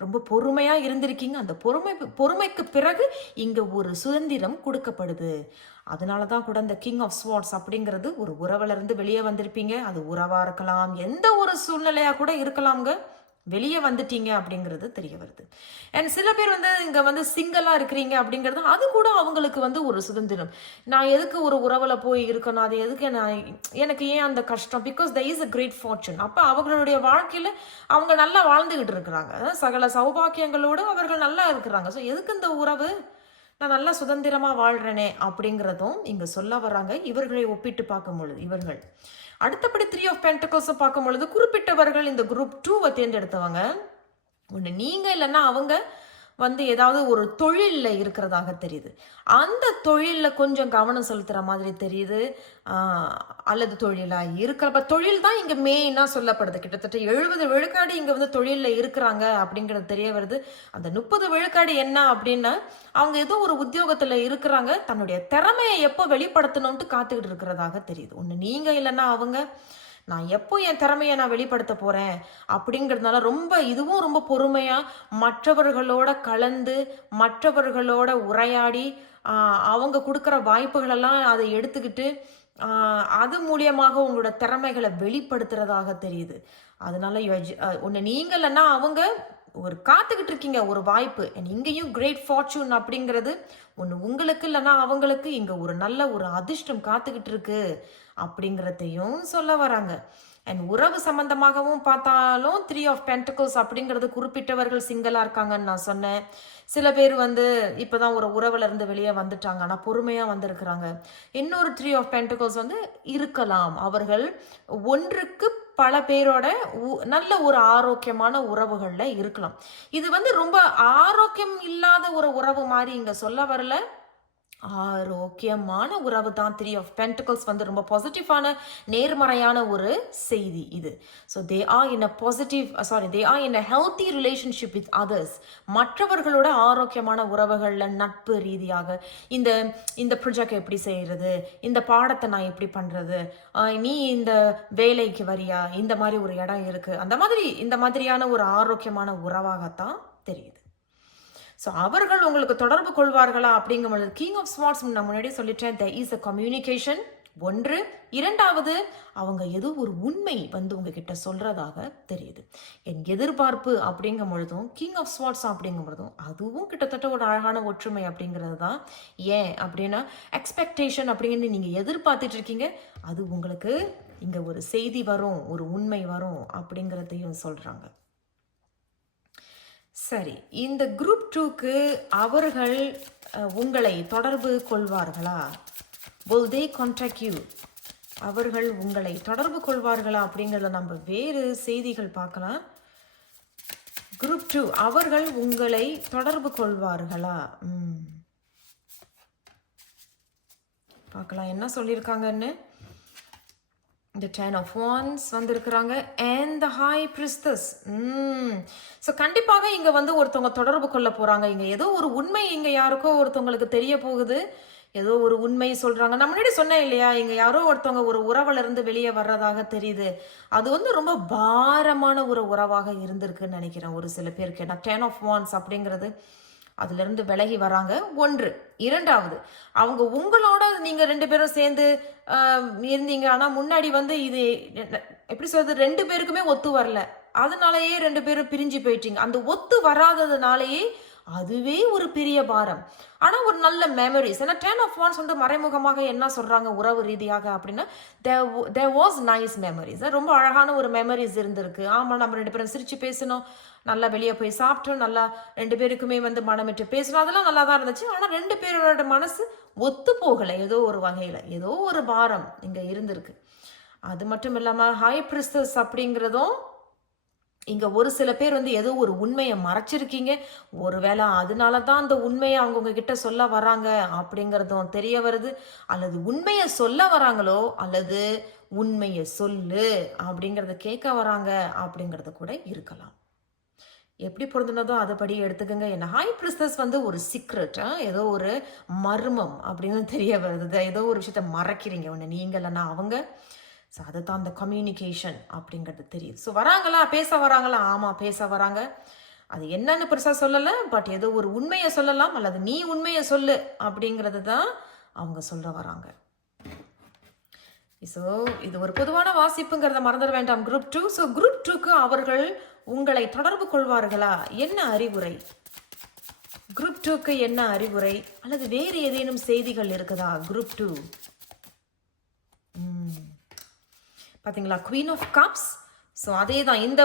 ரொம்ப பொறுமையாக இருந்திருக்கீங்க. அந்த பொறுமைக்கு பிறகு இங்கே ஒரு சுதந்திரம் கொடுக்கப்படுது. அதனால தான் கூட இந்த கிங் ஆஃப் ஸ்வார்ட்ஸ் அப்படிங்கிறது ஒரு உறவுலேருந்து வெளியே வந்திருப்பீங்க. அது உறவாக இருக்கலாம், எந்த ஒரு சூழ்நிலையாக கூட இருக்கலாம்ங்க, வெளியே வந்துட்டீங்க அப்படிங்கிறது தெரிய வருது. அண்ட் சில பேர் வந்து இங்கே வந்து சிங்கிளாக இருக்கிறீங்க அப்படிங்கிறது அது கூட அவங்களுக்கு வந்து ஒரு சுதந்திரம். நான் எதுக்கு ஒரு உறவில் போய் இருக்கணும், அது எதுக்கு எனக்கு ஏன் அந்த கஷ்டம், because there is a great fortune. அப்போ அவர்களுடைய வாழ்க்கையில் அவங்க நல்லா வாழ்ந்துக்கிட்டு இருக்கிறாங்க, சகல சௌபாக்கியங்களோடு அவர்கள் நல்லா இருக்கிறாங்க. ஸோ எதுக்கு இந்த உறவு, நான் நல்லா சுதந்திரமாக வாழ்கிறேனே அப்படிங்கிறதும் இங்கே சொல்ல வராங்க. இவர்களை ஒப்பிட்டு பார்க்கும் பொழுது இவர்கள் அடுத்தபடி 3 ஆஃப் பென்டக்கிள்ஸும் பார்க்கும் பொழுது குறிப்பிட்டவர்கள் இந்த குரூப் 2 தேர்ந்தெடுத்தவங்க ஒன்று நீங்கள் இல்லைன்னா அவங்க வந்து ஏதாவது ஒரு தொழிலில் இருக்கிறதாக தெரியுது. அந்த தொழிலில் கொஞ்சம் கவனம் செலுத்துகிற மாதிரி தெரியுது, அல்லது தொழிலாக இருக்கிறப்ப தொழில் தான் இங்கே மெயினாக சொல்லப்படுது. கிட்டத்தட்ட 70 விழுக்காடு இங்கே வந்து தொழிலில் இருக்கிறாங்க அப்படிங்கிறது தெரிய வருது. அந்த 30 விழுக்காடு என்ன அப்படின்னா அவங்க ஏதோ ஒரு உத்தியோகத்தில் இருக்கிறாங்க, தன்னுடைய திறமையை எப்போ வெளிப்படுத்தணும்ட்டு காத்துக்கிட்டு இருக்கிறதாக தெரியுது. ஒன்று நீங்கள் இல்லைன்னா அவங்க, நான் எப்போ என் திறமையை நான் வெளிப்படுத்த போகிறேன் அப்படிங்கிறதுனால இதுவும் ரொம்ப பொறுமையாக மற்றவர்களோட கலந்து மற்றவர்களோட உரையாடி அவங்க கொடுக்குற வாய்ப்புகளெல்லாம் அதை எடுத்துக்கிட்டு அது மூலியமாக உங்களோட திறமைகளை வெளிப்படுத்துறதாக தெரியுது. அதனால ஒன்று நீங்கள் இல்லைன்னா அவங்க ஒரு காத்துக்கிட்டு இருக்கீங்க ஒரு வாய்ப்பு. இங்கேயும் கிரேட் ஃபார்ச்சூன் அப்படிங்கிறது ஒன்று உங்களுக்கு இல்லைன்னா அவங்களுக்கு இங்கே ஒரு நல்ல ஒரு அதிர்ஷ்டம் காத்துக்கிட்டு இருக்கு அப்படிங்கிறதையும் சொல்ல வராங்க. அண்ட் உறவு சம்பந்தமாகவும் பார்த்தாலும் 3 ஆஃப் பென்டக்கிள்ஸ் அப்படிங்கிறது குறிப்பிட்டவர்கள் சிங்கிளாக இருக்காங்கன்னு நான் சொன்னேன். சில பேர் வந்து இப்போ தான் ஒரு உறவுல இருந்து வெளியே வந்துட்டாங்க, ஆனால் பொறுமையாக வந்திருக்கிறாங்க. இன்னொரு 3 ஆஃப் பென்டக்கிள்ஸ் வந்து இருக்கலாம், அவர்கள் ஒன்றுக்கு பல பேரோட நல்ல ஒரு ஆரோக்கியமான உறவுகள்ல இருக்கலாம். இது வந்து ரொம்ப ஆரோக்கியம் இல்லாத ஒரு உறவு மாதிரி இங்க சொல்ல வரல. ஆரோக்கியமான உறவு தான். 3 of Pentacles வந்து ரொம்ப பாசிட்டிவான நேர்மறையான ஒரு செய்தி இது. So they are in a positive they are in a healthy relationship with others. மற்றவர்களோட ஆரோக்கியமான உறவுகளில் நட்பு ரீதியாக இந்த இந்த ப்ரொஜெக்ட் எப்படி செய்யறது, இந்த பாடத்தை நான் எப்படி பண்றது, நீ இந்த வேலைக்கு வரியா, இந்த மாதிரி ஒரு இடம் இருக்கு, அந்த மாதிரி இந்த மாதிரியான ஒரு ஆரோக்கியமான உறவாகத்தான் தெரியுது. ஸோ அவர்கள் உங்களுக்கு தொடர்பு கொள்வார்களா அப்படிங்கும்போது கிங் ஆஃப் ஸ்வார்ட்ஸ் நான் முன்னாடியே சொல்லிட்டேன், there is a communication. ஒன்று. இரண்டாவது, அவங்க ஏதோ ஒரு உண்மை வந்து உங்ககிட்ட சொல்றதாக தெரியுது. என் எதிர்பார்ப்பு அப்படிங்கும் பொழுதும் கிங் ஆஃப் ஸ்வார்ட்ஸ் அப்படிங்கும் பொழுதும் அதுவும் கிட்டத்தட்ட ஒரு அழகான ஒற்றுமை அப்படிங்கிறது தான். ஏன் அப்படின்னா எக்ஸ்பெக்டேஷன் அப்படிங்கிறது நீங்க எதிர்பார்த்துட்டு இருக்கீங்க, அது உங்களுக்கு இங்க ஒரு செய்தி வரும், ஒரு உண்மை வரும் அப்படிங்கிறதையும் சொல்றாங்க. சரி, இந்த குரூப் 2க்கு அவர்கள் உங்களை தொடர்பு கொள்வார்களா? will they contact you? அவர்கள் உங்களை தொடர்பு கொள்வார்களா அப்படிங்கிறத நம்ம வேறு செய்திகள் பார்க்கலாம். குரூப் 2 அவர்கள் உங்களை தொடர்பு கொள்வார்களா? பார்க்கலாம் என்ன சொல்லியிருக்காங்கன்னு. The 10 of Wands வந்திருக்கிறாங்க and the High Priestess. So கண்டிப்பாக இங்க வந்து ஒருத்தவங்க தொடர்பு கொள்ள போறாங்க. இங்க ஏதோ ஒரு உண்மை இங்க யாருக்கோ ஒருத்தவங்களுக்கு தெரிய போகுது, ஏதோ ஒரு உண்மை சொல்றாங்க. நான் முன்னாடி சொன்னேன் இல்லையா, இங்க யாரோ ஒருத்தவங்க ஒரு உறவுல இருந்து வெளியே வர்றதாக தெரியுது. அது வந்து ரொம்ப பாரமான ஒரு உறவாக இருந்திருக்குன்னு நினைக்கிறேன் ஒரு சில பேருக்கு. ஏன்னா 10 of Wands அப்படிங்கிறது அதுல இருந்து விலகி வராங்க. ஒன்று. இரண்டாவது, அவங்க உங்களோட நீங்க 2 பேரும் சேர்ந்து இருந்தீங்க, ஆனா முன்னாடி வந்து இது எப்படி சொல்றது, 2 பேருக்குமே ஒத்து வரல, அதனாலயே 2 பேரும் பிரிஞ்சு போயிட்டீங்க. அந்த ஒத்து வராததுனாலயே அதுவே ஒரு பெரிய பாரம். ஆனா ஒரு நல்ல மெமரிஸ். ஏன்னா 10 of Wands வந்து மறைமுகமாக என்ன சொல்றாங்க உறவு ரீதியாக அப்படின்னா there was nice memories. ரொம்ப அழகான ஒரு மெமரிஸ் இருந்திருக்கு. ஆமா, நம்ம 2 பேரும் சிரிச்சு பேசணும், நல்லா வெளியே போய் சாப்பிட்டோம், நல்லா 2 பேருக்குமே வந்து மனமிட்டு பேசணும், அதெல்லாம் நல்லா தான் இருந்துச்சு. ஆனா 2 பேரோட மனசு ஒத்து போகலை. ஏதோ ஒரு வகையில ஏதோ ஒரு பாரம் இங்க இருந்திருக்கு. அது மட்டும் இல்லாம ஹை பிரிஸ்டஸ் அப்படிங்கிறதும் இங்க ஒரு சில பேர் வந்து ஏதோ ஒரு உண்மையை மறைச்சிருக்கீங்க, ஒருவேளை அதனால தான் அந்த உண்மையை அவங்க உங்ககிட்ட சொல்ல வராங்க அப்படிங்கிறதும் தெரிய வருது. அல்லது உண்மையை சொல்ல வராங்களோ அல்லது உண்மையை சொல்லு அப்படிங்கிறத கேட்க வராங்க அப்படிங்கிறது கூட இருக்கலாம். எப்படி பொருந்தினதோ அதுபடி எடுத்துக்கோங்க. என்ன ஹை பிரிஸ்டஸ் வந்து ஒரு சீக்ரெட், ஏதோ ஒரு மர்மம் அப்படின்னு தெரிய வருது. ஏதோ ஒரு விஷயத்த மறைக்கிறீங்க, ஒன்று நீங்க இல்லைன்னா அவங்க. ஸோ அதுதான் அந்த கம்யூனிகேஷன் அப்படிங்கிறது தெரியுது. ஸோ வராங்களா, பேச வராங்களா? ஆமாம், பேச வராங்க. அது என்னன்னு பெருசாக சொல்லலை, பட் ஏதோ ஒரு உண்மையை சொல்லலாம், அல்லது நீ உண்மையை சொல்லு அப்படிங்கிறது தான் அவங்க சொல்ல வராங்க. ஸோ இது ஒரு பொதுவான வாசிப்புங்கிறத மறந்துட வேண்டாம் குரூப் 2. ஸோ குரூப் 2க்கு அவர்கள் உங்களை தொடர்பு கொள்வார்களா? என்ன அறிவுரை? குரூப் 2க்கு என்ன அறிவுரை? அல்லது வேறு ஏதேனும் செய்திகள் இருக்குதா குரூப் 2? பார்த்தீங்களா, குவீன் ஆஃப் கப்ஸ். ஸோ அதே தான் இந்த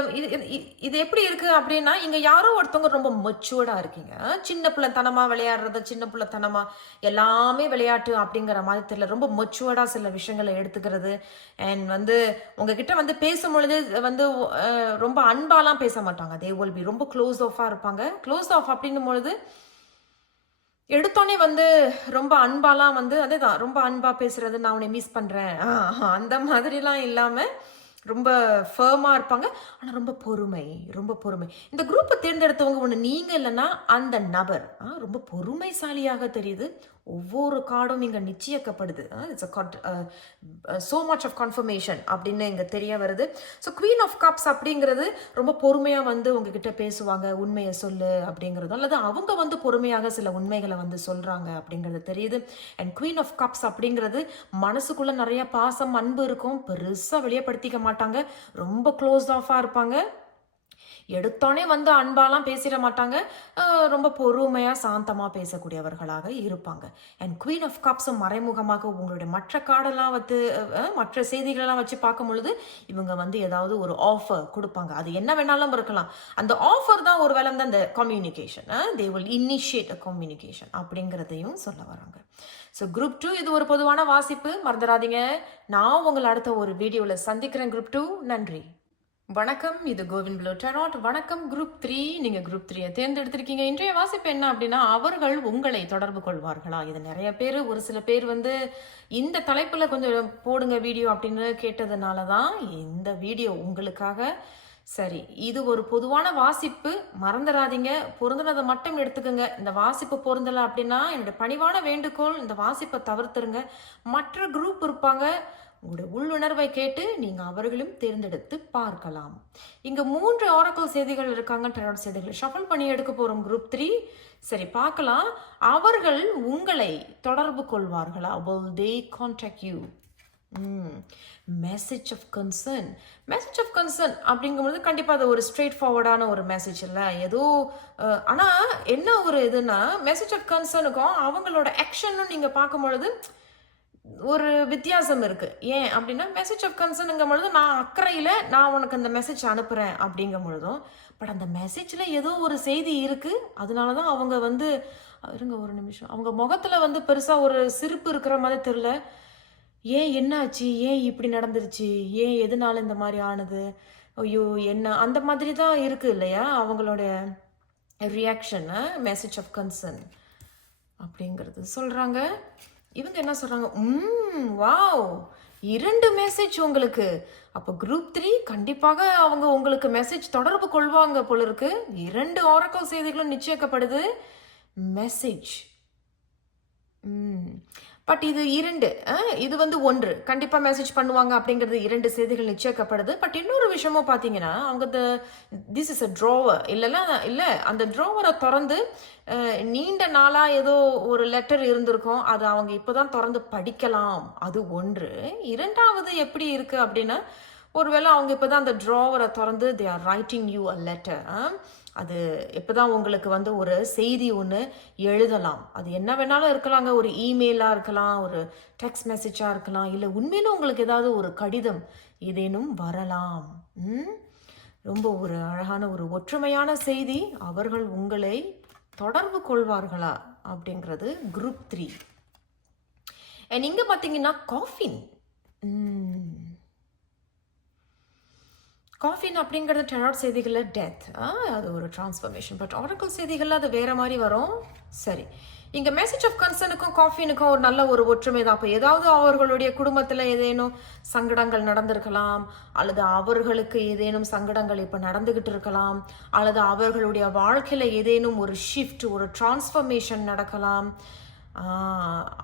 இது எப்படி இருக்கு அப்படின்னா, இங்கே யாரோ ஒருத்தவங்க ரொம்ப மெச்சூர்டாக இருக்கீங்க. சின்ன பிள்ளைத்தனமாக விளையாடுறது, சின்ன பிள்ளைத்தனமாக எல்லாமே விளையாட்டு அப்படிங்கிற மாதிரி தெரியல, ரொம்ப மெச்சூர்டாக சில விஷயங்களை எடுத்துக்கிறது. அண்ட் வந்து உங்ககிட்ட வந்து பேசும்பொழுது வந்து ரொம்ப அன்பாலாம் பேச மாட்டாங்க. தே வில் பி ரொம்ப க்ளோஸ் ஆஃபாக இருப்பாங்க. க்ளோஸ் ஆஃப் அப்படின்னும் பொழுது எடுத்தோடனே வந்து ரொம்ப அன்பாலாம் வந்து அதே தான், ரொம்ப அன்பாக பேசுறது, நான் உன்னை மிஸ் பண்ணுறேன் அந்த மாதிரிலாம் இல்லாமல் ரொம்ப ஃபர்மாக இருப்பாங்க. ஆனால் ரொம்ப பொறுமை, ரொம்ப பொறுமை. இந்த குரூப்பை தேர்ந்தெடுத்தவங்க ஒன்று நீங்கள் இல்லைன்னா அந்த நபர் ரொம்ப பொறுமைசாலியாக தெரியுது. ஒவ்வொரு கார்டும் இங்கே நிச்சயிக்கப்படுது. It's so much of confirmation அப்படின்னு இங்கே தெரிய வருது. ஸோ குவீன் ஆஃப் கப்ஸ் அப்படிங்கிறது ரொம்ப பொறுமையாக வந்து உங்ககிட்ட பேசுவாங்க, உண்மையை சொல்லு அப்படிங்கிறதும், அல்லது அவங்க வந்து பொறுமையாக சில உண்மைகளை வந்து சொல்கிறாங்க அப்படிங்கிறது தெரியுது. அண்ட் குவீன் ஆஃப் கப்ஸ் அப்படிங்கிறது மனசுக்குள்ளே நிறைய பாசம், அன்பு இருக்கும், பெருசாக வெளியப்படுத்திக்க மாட்டாங்க, ரொம்ப க்ளோஸ் ஆஃபாக இருப்பாங்க. எடுத்தோடனே வந்து அன்பாலாம் பேசிட மாட்டாங்க. ரொம்ப பொறுமையா, சாந்தமா பேசக்கூடியவர்களாக இருப்பாங்க. அண்ட் குவீன் ஆஃப் கப்ஸும் மறைமுகமாக உங்களுடைய மற்ற கார்டெல்லாம் வந்து மற்ற செய்திகளெல்லாம் வச்சு பார்க்கும்பொழுது, இவங்க வந்து ஏதாவது ஒரு ஆஃபர் குடுப்பாங்க. அது என்ன வேணாலும் இருக்கலாம். அந்த ஆஃபர் தான் ஒரு வேளை வந்து அந்த communication. They will initiate a communication அப்படிங்கிறதையும் சொல்ல வராங்க. ஸோ குரூப் 2 இது ஒரு பொதுவான வாசிப்பு. மறந்துடாதீங்க. நான் உங்களை அடுத்த ஒரு வீடியோவில் சந்திக்கிறேன் குரூப் 2. நன்றி. வணக்கம், இது கோவின் ப்ளூ டெராட். வணக்கம் குரூப் 3. நீங்க குரூப் 3 தேர்ந்தெடுத்திருக்கீங்க. இன்றைய வாசிப்பு என்ன அப்படின்னா, அவர்கள் உங்களை தொடர்பு கொள்வார்களா? இது நிறைய பேர், ஒரு சில பேர் வந்து இந்த தலைப்புல கொஞ்சம் போடுங்க வீடியோ அப்படின்னு கேட்டதுனால தான் இந்த வீடியோ உங்களுக்காக. சரி, இது ஒரு பொதுவான வாசிப்பு. மறந்துடாதீங்க, பொருந்தினதை மட்டும் எடுத்துக்கோங்க. இந்த வாசிப்பு பொருந்தலை அப்படின்னா என்னோட பணிவான வேண்டுகோள், இந்த வாசிப்பை தவிர்த்துருங்க. மற்ற குரூப் இருப்பாங்க, உங்களுடைய உள்ளுணர்வை கேட்டு நீங்க அவர்களும் தேர்ந்தெடுத்து பார்க்கலாம். இங்க 3 ஆரக்கிள் செய்திகள் இருக்காங்க. டெராட் செய்திகள் ஷஃபிள் பண்ணி எடுக்க போறோம் குரூப் 3. சரி, பார்க்கலாம். அவர்கள் உங்களை தொடர்பு கொள்வார்களா? will they contact you? Message of concern. Message of concern அப்படிங்கும்போது கண்டிப்பாக அது ஒரு ஸ்ட்ரெயிட் ஃபார்வர்டான ஒரு மெசேஜ் இல்லை. ஏதோ ஆனால் என்ன ஒரு இதுனா, மெசேஜ் ஆஃப் கன்சர்னுக்கும் அவங்களோட ஆக்ஷனும் நீங்கள் பார்க்கும்பொழுது ஒரு வித்தியாசம் இருக்கு. ஏன் அப்படின்னா, மெசேஜ் ஆஃப் கன்சர்னுங்கும் பொழுது நான் அக்கறையில் நான் உனக்கு அந்த மெசேஜ் அனுப்புகிறேன் அப்படிங்கும் பொழுதும், பட் அந்த மெசேஜில் ஏதோ ஒரு செய்தி இருக்குது. அதனால தான் அவங்க வந்து இருங்க ஒரு நிமிஷம், அவங்க முகத்தில் வந்து பெருசாக ஒரு சிரிப்பு இருக்கிற மாதிரி தெரில. ஏன் என்னாச்சு, ஏன் இப்படி நடந்துருச்சு, ஏன் எதனால இந்த மாதிரி ஆனது, ஐயோ என்ன, அந்த மாதிரி தான் இருக்குது இல்லையா அவங்களோட ரியாக்ஷன். மெசேஜ் ஆஃப் கன்சர்ன் அப்படிங்கிறது சொல்கிறாங்க. இவங்க என்ன சொல்கிறாங்க, வாவ், 2 மெசேஜ் உங்களுக்கு. அப்போ குரூப் 3 கண்டிப்பாக அவங்க உங்களுக்கு மெசேஜ் தொடர்பு கொள்வாங்க போல இருக்கு. 2 ஆரக்கிள் செய்திகளும் நிச்சயிக்கப்படுது. மெசேஜ் பட் இது 2, இது வந்து 1 கண்டிப்பாக மெசேஜ் பண்ணுவாங்க அப்படிங்கிறது 2 செய்திகள் நிச்சயிக்கப்படுது. பட் இன்னொரு விஷயமும் பார்த்தீங்கன்னா, அவங்க திஸ் இஸ் அ ட்ராவர் இல்லை, அந்த ட்ராவரை திறந்து நீண்ட நாளாக ஏதோ ஒரு லெட்டர் இருந்திருக்கும், அது அவங்க இப்போ தான் திறந்து படிக்கலாம். அது 1. 2வது எப்படி இருக்குது அப்படின்னா, ஒருவேளை அவங்க இப்போ தான் அந்த ட்ராவரை திறந்து they are writing you a letter. அது இப்போ தான் உங்களுக்கு வந்து ஒரு செய்தி ஒன்று எழுதலாம். அது என்ன வேணாலும் இருக்கலாங்க. ஒரு இமெயிலாக இருக்கலாம், ஒரு டெக்ஸ்ட் மெசேஜாக இருக்கலாம், இல்லை உண்மையிலும் உங்களுக்கு ஏதாவது ஒரு கடிதம் ஏதேனும் வரலாம். ரொம்ப ஒரு அழகான ஒரு ஒற்றுமையான செய்தி. அவர்கள் உங்களை தொடர்பு கொள்வார்களா அப்படிங்கிறது குரூப் 3. அண்ட் இங்கே பார்த்தீங்கன்னா காஃபின். காஃபின் அப்படிங்கிறது டெராட் செய்திகளில் டெத், அது ஒரு டிரான்ஸ்ஃபர்மேஷன். பட் ஆரக்கிள் செய்திகளில் அது வேறு மாதிரி வரும். சரி, இங்கே மெசேஜ் ஆஃப் கன்சர்னுக்கும் காஃபினுக்கும் ஒரு நல்ல ஒரு ஒற்றுமை தான். அப்போ ஏதாவது அவர்களுடைய குடும்பத்தில் ஏதேனும் சங்கடங்கள் நடந்திருக்கலாம், அல்லது அவர்களுக்கு ஏதேனும் சங்கடங்கள் இப்போ நடந்துக்கிட்டு இருக்கலாம், அல்லது அவர்களுடைய வாழ்க்கையில் ஏதேனும் ஒரு ஷிஃப்ட், ஒரு டிரான்ஸ்ஃபர்மேஷன் நடக்கலாம்,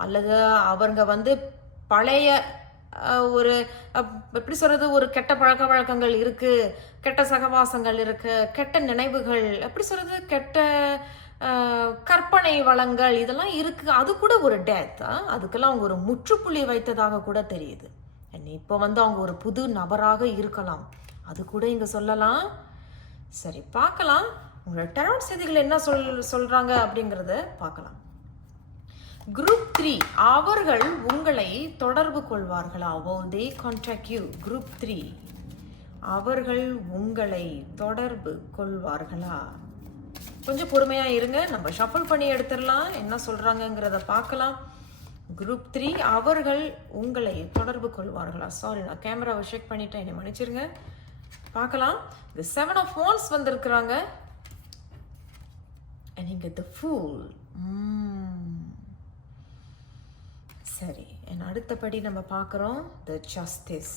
அல்லது அவங்க வந்து பழைய ஒரு எப்படி சொல்கிறது, ஒரு கெட்ட பழக்க வழக்கங்கள் இருக்குது, கெட்ட சகவாசங்கள் இருக்குது, கெட்ட நினைவுகள், எப்படி சொல்கிறது, கெட்ட கற்பனை வளங்கள் இதெல்லாம் இருக்குது. அது கூட ஒரு டெத். அதுக்கெல்லாம் அவங்க ஒரு முற்றுப்புள்ளி வைத்ததாக கூட தெரியுது. இப்போ வந்து அவங்க ஒரு புது நபராக இருக்கலாம், அது கூட இங்கே சொல்லலாம். சரி, பார்க்கலாம் உங்களோட டெராட் செய்திகள் என்ன சொல்கிறாங்க அப்படிங்கிறத பார்க்கலாம். குரூப் 3 அவர்கள் உங்களை தொடர்பு கொள்வார்களா? will they contact you? Group 3 அவர்கள் உங்களை தொடர்பு கொள்வார்களா? கொஞ்சம் பொறுமையா இருங்க, நம்ம ஷஃபிள் பண்ணி எடுத்துடலாம், என்ன சொல்றாங்கங்கிறத பார்க்கலாம். குரூப் 3 அவர்கள் உங்களை தொடர்பு கொள்வார்களா? சாரி, நான் கேமராவை செக் பண்ணிட்டேன், என்னை மன்னிச்சிருங்க. பார்க்கலாம். இந்த 7 of wands வந்திருக்கிறாங்க. and இங்க the fool. சரி, அடுத்தபடி நம்ம பார்க்குறோம் த ஜஸ்டிஸ்.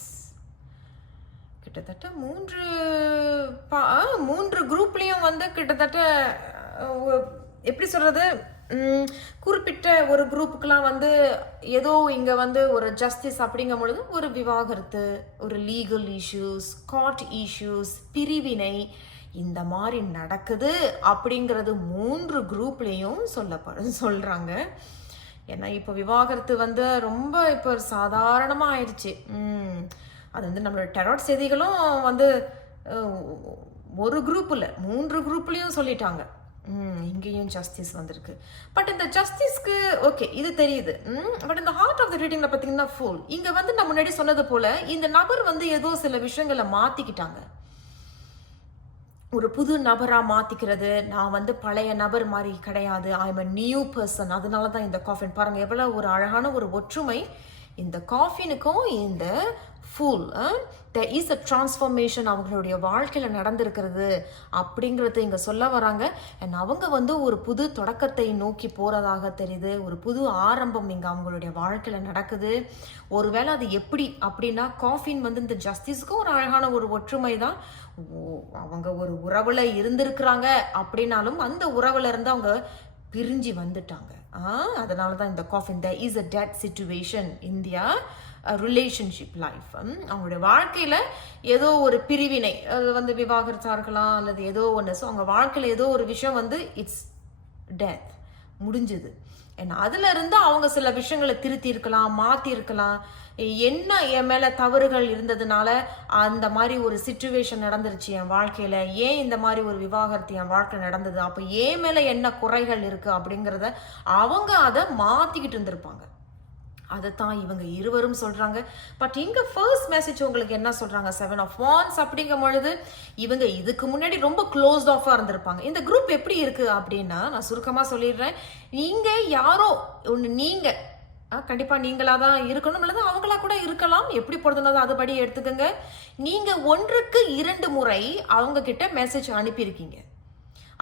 கிட்டத்தட்ட 3 குரூப்லேயும் வந்து கிட்டத்தட்ட எப்படி சொல்கிறது, குறிப்பிட்ட ஒரு குரூப்புக்கெலாம் வந்து ஏதோ இங்கே வந்து ஒரு ஜஸ்டிஸ் அப்படிங்கும் பொழுது ஒரு விவாகரத்து, ஒரு லீகல் இஷ்யூஸ், கார்ட் இஷ்யூஸ், பிரிவினை இந்த மாதிரி நடக்குது அப்படிங்கிறது 3 குரூப்லேயும் சொல்கிறாங்க. ஏன்னா இப்போ விவாகரத்து வந்து ரொம்ப இப்போ சாதாரணமாக ஆயிடுச்சு. அது வந்து நம்மளோட டெராட் செய்திகளும் வந்து ஒரு குரூப்பில் 3 குரூப்லேயும் சொல்லிட்டாங்க. இங்கேயும் ஜஸ்டிஸ் வந்திருக்கு. பட் இந்த ஜஸ்டிஸ்க்கு ஓகே இது தெரியுது. பட் இந்த ஹார்ட் ஆஃப் த ரீடிங்ல பார்த்தீங்கன்னா ஃபுல் இங்கே வந்து நான் முன்னாடி சொன்னது போல இந்த நபர் வந்து ஏதோ சில விஷயங்களை மாற்றிக்கிட்டாங்க. ஒரு புது நபராக மாற்றிக்கிறது. நான் வந்து பழைய நபர் மாதிரி கிடையாது. I am a new person. அதனால தான் இந்த காஃபின் பாருங்கள் எவ்வளோ ஒரு அழகான ஒரு ஒற்றுமை இந்த காஃபினுக்கும் இந்த full. there is a transformation அவங்களுடைய வாழ்க்கையில் நடந்திருக்கிறது அப்படிங்கிறது இங்கே சொல்ல வராங்க. அண்ட் அவங்க வந்து ஒரு புது தொடக்கத்தை நோக்கி போகிறதாக தெரியுது. ஒரு புது ஆரம்பம் இங்கே அவங்களுடைய வாழ்க்கையில் நடக்குது. ஒருவேளை அது எப்படி அப்படின்னா காஃபின் வந்து இந்த ஜஸ்டிஸுக்கும் ஒரு அழகான ஒரு ஒற்றுமை தான். அவங்க ஒரு உறவில் இருந்திருக்கிறாங்க அப்படின்னாலும் அந்த உறவுல இருந்து அவங்க பிரிஞ்சு வந்துட்டாங்க. அதனால தான் இந்த caffeine there is a dead situation in their relationship life. அவங்களுடைய வாழ்க்கையில் ஏதோ ஒரு பிரிவினை, அது வந்து விவாகரத்தாக இருக்கலாம் அல்லது ஏதோ ஒன்று. ஸோ அவங்க வாழ்க்கையில் ஏதோ ஒரு விஷயம் வந்து இட்ஸ் டெத் முடிஞ்சுது. ஏன்னா அதில் இருந்து அவங்க சில விஷயங்களை திருத்தி இருக்கலாம், மாற்றி இருக்கலாம். என்ன என் மேலே தவறுகள் இருந்ததுனால அந்த மாதிரி ஒரு சிச்சுவேஷன் நடந்துருச்சு என் வாழ்க்கையில், ஏன் இந்த மாதிரி ஒரு விவாகரத்து என் வாழ்க்கையில் நடந்தது, அப்போ ஏன் மேலே என்ன குறைகள் இருக்குது அப்படிங்கிறத அவங்க அதை மாற்றிக்கிட்டு இருந்திருப்பாங்க. அதைத்தான் இவங்க இருவரும் சொல்றாங்க. பட் இங்க ஃபர்ஸ்ட் மெசேஜ் உங்களுக்கு என்ன சொல்றாங்க, 7 of Wands அப்படிங்கும் பொழுது இவங்க இதுக்கு முன்னாடி ரொம்ப க்ளோஸ்ட் ஆஃபா இருந்திருப்பாங்க. இந்த குரூப் எப்படி இருக்கு அப்படின்னா நான் சுருக்கமா சொல்லிடுறேன். நீங்க யாரோ ஒன்று நீங்க கண்டிப்பா நீங்களா தான் இருக்கணும் அல்லது அவங்களா கூட இருக்கலாம், எப்படி பொறுத்தனதோ அதுபடி எடுத்துக்கோங்க. நீங்க 1க்கு 2 முறை அவங்க கிட்ட மெசேஜ் அனுப்பியிருக்கீங்க.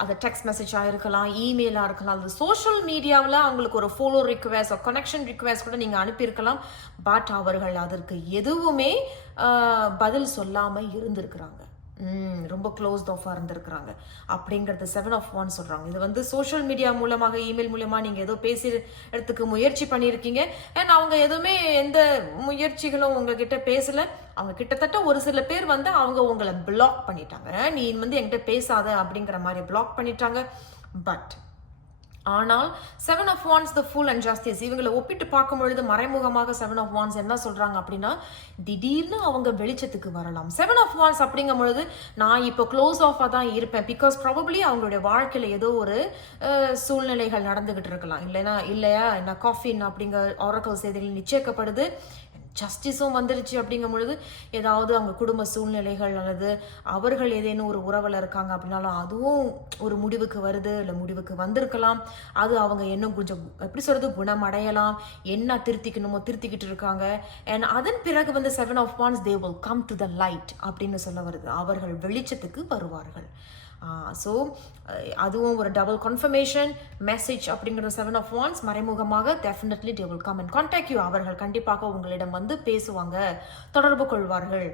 அது டெக்ஸ்ட் மெசேஜாக இருக்கலாம், இமெயிலாக இருக்கலாம், அது சோஷியல் மீடியாவில் அவங்களுக்கு ஒரு ஃபாலோ ரிக்வெஸ்ட், கனெக்ஷன் ரிக்வெஸ்ட் கூட நீங்கள் அனுப்பியிருக்கலாம். பட் அவர்கள் அதற்கு எதுவுமே பதில் சொல்லாமல் இருந்திருக்கிறாங்க. ரொம்ப க்ளோஸ்ட் ஆஃபாக இருந்திருக்கிறாங்க அப்படிங்கிறது 7 of Wands சொல்கிறாங்க. இது வந்து சோஷியல் மீடியா மூலமாக, இமெயில் மூலமாக நீங்கள் ஏதோ பேசுறதுக்கு முயற்சி பண்ணியிருக்கீங்க. அண்ட் அவங்க எதுவுமே எந்த முயற்சிகளும் உங்ககிட்ட பேசலை. அவங்க கிட்டத்தட்ட ஒரு சில பேர் வந்து அவங்க உங்களை பிளாக் பண்ணிட்டாங்க. நீ வந்து என்கிட்ட பேசாத அப்படிங்கிற மாதிரி பிளாக் பண்ணிட்டாங்க. பட் ஆனால் 7 of Wands the Fool and Justice இவங்களை ஒப்பிட்டு பார்க்கும் பொழுது மறைமுகமாக 7 of Wands என்ன சொல்றாங்க அப்படின்னா திடீர்னு அவங்க வெளிச்சத்துக்கு வரலாம். 7 of Wands அப்படிங்கும் பொழுது நான் இப்போ க்ளோஸ் ஆஃபாக தான் இருப்பேன். பிகாஸ் ப்ராபப்ளி அவங்களுடைய வாழ்க்கையில் ஏதோ ஒரு சூழ்நிலைகள் நடந்துகிட்டு இருக்கலாம். இல்லையா என்ன காஃபின் அப்படிங்கிற ஆரக்கல் செய்திகள் நிச்சயிக்கப்படுது. ஜஸ்டிஸும் வந்துருச்சு அப்படிங்கும் பொழுது ஏதாவது அவங்க குடும்ப சூழ்நிலைகள் அல்லது அவர்கள் ஏதேனும் ஒரு உறவில் இருக்காங்க அப்படின்னாலும் அதுவும் ஒரு முடிவுக்கு வருது, இல்லை முடிவுக்கு வந்திருக்கலாம். அது அவங்க இன்னும் கொஞ்சம் எப்படி சொல்கிறது குணமடையலாம், என்ன திருத்திக்கணுமோ திருத்திக்கிட்டு இருக்காங்க. அண்ட் அதன் பிறகு வந்து 7 of Wands they will come to the light அப்படின்னு சொல்ல வருது. அவர்கள் வெளிச்சத்துக்கு வருவார்கள். ஸோ அதுவும் ஒரு டபுள் கன்ஃபர்மேஷன் மெசேஜ் அப்படிங்கிற 7 of Wands மறைமுகமாக definitely they will come and contact you. அவர்கள் கண்டிப்பாக உங்களிடம் வந்து பேசுவாங்க, தொடர்பு கொள்வார்கள்.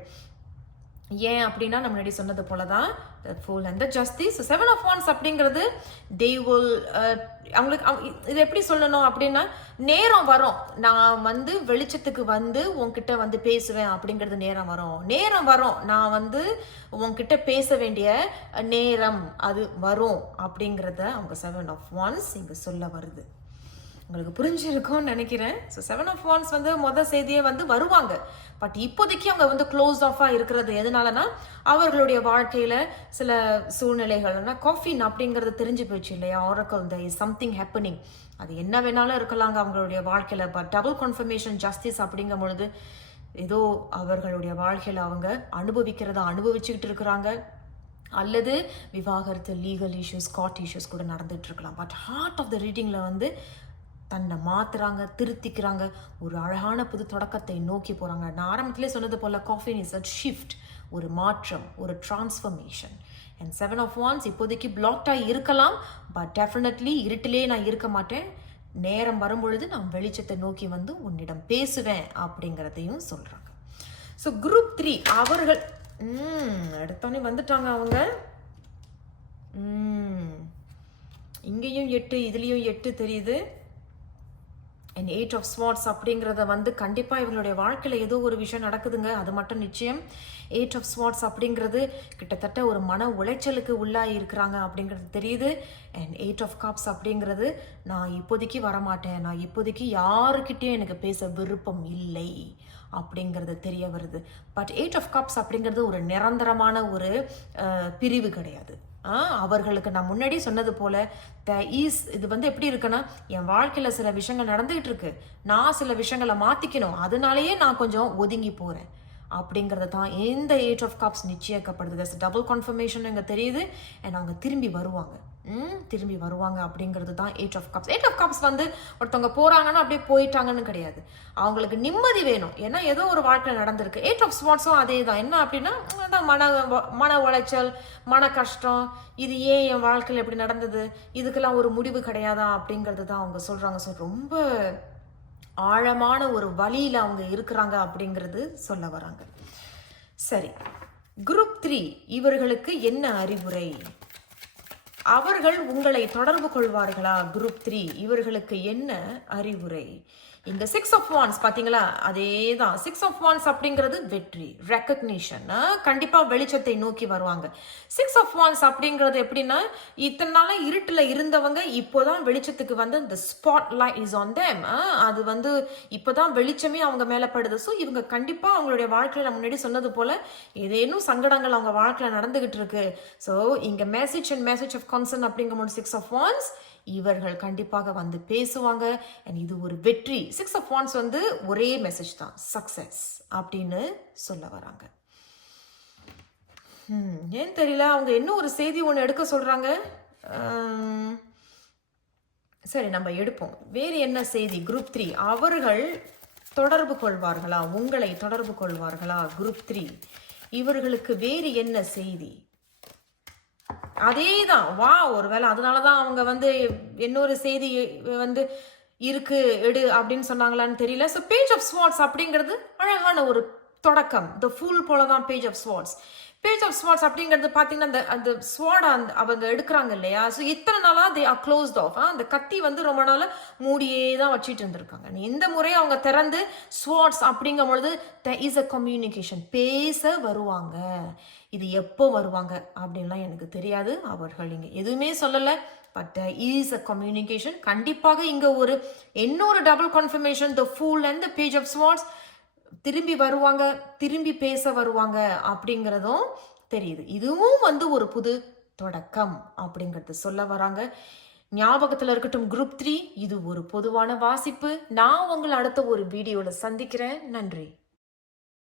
ஏன் அப்படின்னா நம்ம முன்னாடி சொன்னது போல தான் Fool and the Justice. 7 of Wands அப்படிங்கிறது they will அவங்களுக்கு இது எப்படி சொல்லணும் அப்படின்னா நேரம் வரும், நான் வந்து வெளிச்சத்துக்கு வந்து உன்கிட்ட வந்து பேசுவேன் அப்படிங்கிறது நேரம் வரும் நான் வந்து உன்கிட்ட பேச வேண்டிய நேரம் அது வரும் அப்படிங்கிறத அவங்க 7 of Wands இங்கே சொல்ல வருது. உங்களுக்கு புரிஞ்சிருக்கும்னு நினைக்கிறேன். ஸோ 7 of Wands வந்து மொதல் செய்தியே வந்து வருவாங்க. பட் இப்போதைக்கு அவங்க வந்து க்ளோஸ் ஆஃபாக இருக்கிறது எதனாலனா அவர்களுடைய வாழ்க்கையில் சில சூழ்நிலைகள்னா காஃபின் அப்படிங்கிறது தெரிஞ்சு போயிடுச்சு இல்லையா, oracle there is something happening. அது என்ன வேணாலும் இருக்கலாங்க அவங்களுடைய வாழ்க்கையில். பட் டபுள் கன்ஃபர்மேஷன் ஜஸ்டிஸ் அப்படிங்கும் பொழுது ஏதோ அவர்களுடைய வாழ்க்கையில் அவங்க அனுபவிச்சுக்கிட்டு இருக்கிறாங்க. அல்லது விவாகரத்து, லீகல் இஷ்யூஸ், கார்ட் இஷ்யூஸ் கூட நடந்துட்டு இருக்கலாம். பட் ஹார்ட் ஆஃப் த ரீடிங்கில் வந்து தன்னை மாற்றுறாங்க, திருத்திக்கிறாங்க, ஒரு அழகான புது தொடக்கத்தை நோக்கி போகிறாங்க. நான் ஆரம்பத்திலே சொன்னது போல் காஃபின் இஸ் அ ஷிஃப்ட், ஒரு மாற்றம், ஒரு டிரான்ஸ்ஃபர்மேஷன். அண்ட் 7 of Wands இப்போதைக்கு பிளாக்டாக இருக்கலாம். பட் டெஃபினெட்லி இருட்டிலே நான் இருக்க மாட்டேன், நேரம் வரும்பொழுது நான் வெளிச்சத்தை நோக்கி வந்து உன்னிடம் பேசுவேன் அப்படிங்கிறதையும் சொல்கிறாங்க. ஸோ குரூப் 3 அவர்கள் எடுத்தோடனே வந்துட்டாங்க. அவங்க இங்கேயும் 8 இதுலேயும் 8 தெரியுது. அண்ட் 8 ஆஃப் ஸ்வார்ட்ஸ் அப்படிங்கிறத வந்து கண்டிப்பாக இவங்களுடைய வாழ்க்கையில் ஏதோ ஒரு விஷயம் நடக்குதுங்க, அது மட்டும் நிச்சயம். 8 ஆஃப் ஸ்வார்ட்ஸ் அப்படிங்கிறது கிட்டத்தட்ட ஒரு மன உளைச்சலுக்கு உள்ளாகி இருக்கிறாங்க அப்படிங்கிறது தெரியுது. அண்ட் 8 ஆஃப் கப்ஸ் அப்படிங்கிறது நான் இப்போதைக்கு வரமாட்டேன், நான் இப்போதைக்கு யாருக்கிட்டேயும் எனக்கு பேச விருப்பம் இல்லை அப்படிங்கிறது தெரிய வருது. பட் 8 ஆஃப் கப்ஸ் அப்படிங்கிறது ஒரு நிரந்தரமான ஒரு பிரிவு கிடையாது. அவர்களுக்கு நான் முன்னாடி சொன்னது போல இது வந்து எப்படி இருக்குன்னா, என் வாழ்க்கையில சில விஷயங்கள் நடந்துகிட்டு இருக்கு, நான் சில விஷயங்களை மாத்திக்கணும், அதனாலேயே நான் கொஞ்சம் ஒதுங்கி போறேன் அப்படிங்கிறது தான் இந்த 8 ஆஃப் கப்ஸ் நிச்சயிக்கப்படுது. டபுள் கன்ஃபர்மேஷன் இங்கே தெரியுது. அண்ட் அவங்க திரும்பி வருவாங்க அப்படிங்கிறது தான் 8 ஆஃப் கப்ஸ். 8 ஆஃப் கப்ஸ் வந்து ஒருத்தவங்க போறாங்கன்னா அப்படியே போயிட்டாங்கன்னு கிடையாது, அவங்களுக்கு நிம்மதி வேணும். ஏன்னா ஏதோ ஒரு வாழ்க்கையில் நடந்திருக்கு. 8 ஆஃப் ஸ்வார்ட்ஸும் அதே தான். என்ன அப்படின்னா, மன உளைச்சல், மன கஷ்டம், இது ஏன் என் வாழ்க்கையில் எப்படி நடந்தது, இதுக்கெல்லாம் ஒரு முடிவு கிடையாதா அப்படிங்கிறது தான் அவங்க சொல்றாங்க. ஸோ ரொம்ப ஆழமான ஒரு வழியில் அவங்க இருக்கிறாங்க அப்படிங்கிறது சொல்ல வராங்க. சரி, குரூப் 3 இவர்களுக்கு என்ன அறிவுரை? அவர்கள் உங்களை தொடர்பு கொள்வார்களா? குரூப் 3 இவர்களுக்கு என்ன அறிவுரை? இந்த 6 ஆஃப் வான்ஸ் பாத்தீங்களா, அதே தான். 6 ஆஃப் வான்ஸ் அப்படிங்கிறது வெற்றி, ரெக்கக்னிஷன், கண்டிப்பா வெளிச்சத்தை நோக்கி வருவாங்க. 6 ஆஃப் வான்ஸ் அப்படிங்கிறது எப்படின்னா, இத்தனை நாளா இருட்டுல இருந்தவங்க இப்போதான் வெளிச்சத்துக்கு வந்து the spotlight is on them. அது வந்து இப்போதான் வெளிச்சமே அவங்க மேல படுது. ஸோ இவங்க கண்டிப்பா அவங்களுடைய வாழ்க்கையில முன்னாடி சொன்னது போல ஏதேனும் சங்கடங்கள் அவங்க வாழ்க்கையில நடந்துகிட்டு இருக்கு. ஸோ இங்க மெசேஜ் ஆஃப் கன்சர்ன் அப்படிங்கும்போது 6 ஆஃப் வான்ஸ் இவர்கள் கண்டிப்பாக வந்து பேசுவாங்க. அண்ட் இது ஒரு வெற்றி. 6 ஆஃப் வான்ஸ் வந்து ஒரே மெசேஜ் தான், சக்சஸ் அப்படின்னு சொல்ல வராங்க. ஏன் தெரியல, அவங்க இன்னும் ஒரு செய்தி ஒன்று எடுக்க சொல்றாங்க. சரி, நம்ம எடுப்போம். வேறு என்ன செய்தி? குரூப் 3 அவர்கள் தொடர்பு கொள்வார்களா, உங்களை தொடர்பு கொள்வார்களா? குரூப் 3 இவர்களுக்கு வேறு என்ன செய்தி? அதே தான். ஒருவேளை அதனாலதான் அவங்க வந்து இன்னொரு செய்தி வந்து இருக்கு எடு அப்படின்னு சொன்னாங்களான்னு தெரியல. ஸோ பேஜ் ஆஃப் ஸ்வார்ட்ஸ் அப்படிங்கிறது அழகான ஒரு தொடக்கம். த ஃபுல் போலதான் Page of Swords. Page of Swords அப்படிங்கிறது பார்த்தீங்கன்னா அந்த ஸ்வார்டை அவங்க எடுக்கிறாங்க இல்லையா? ஸோ இத்தனை நாளாக தே ஆர் க்ளோஸ்ட் ஆஃப். அந்த கத்தி வந்து ரொம்ப நாளாக மூடியே தான் வச்சுட்டு இருந்திருக்காங்க. இந்த முறையை அவங்க திறந்து ஸ்வார்ட்ஸ் அப்படிங்கும் பொழுது there is a communication, பேச வருவாங்க. இது எப்போ வருவாங்க அப்படின்லாம் எனக்கு தெரியாது. அவர்கள் இங்கே எதுவுமே சொல்லலை. But there is a communication. கண்டிப்பாக இங்கே இன்னொரு double confirmation, the fool and the page of swords, திரும்பி வருவாங்க, திரும்பி பேச வருவாங்க அப்படிங்கிறதும் தெரியுது. இதுவும் வந்து ஒரு புது தொடக்கம் அப்படிங்கிறது சொல்ல வராங்க. ஞாபகத்தில் இருக்கட்டும் குரூப் 3 இது ஒரு பொதுவான வாசிப்பு. நான் உங்களை அடுத்த ஒரு வீடியோவில் சந்திக்கிறேன். நன்றி.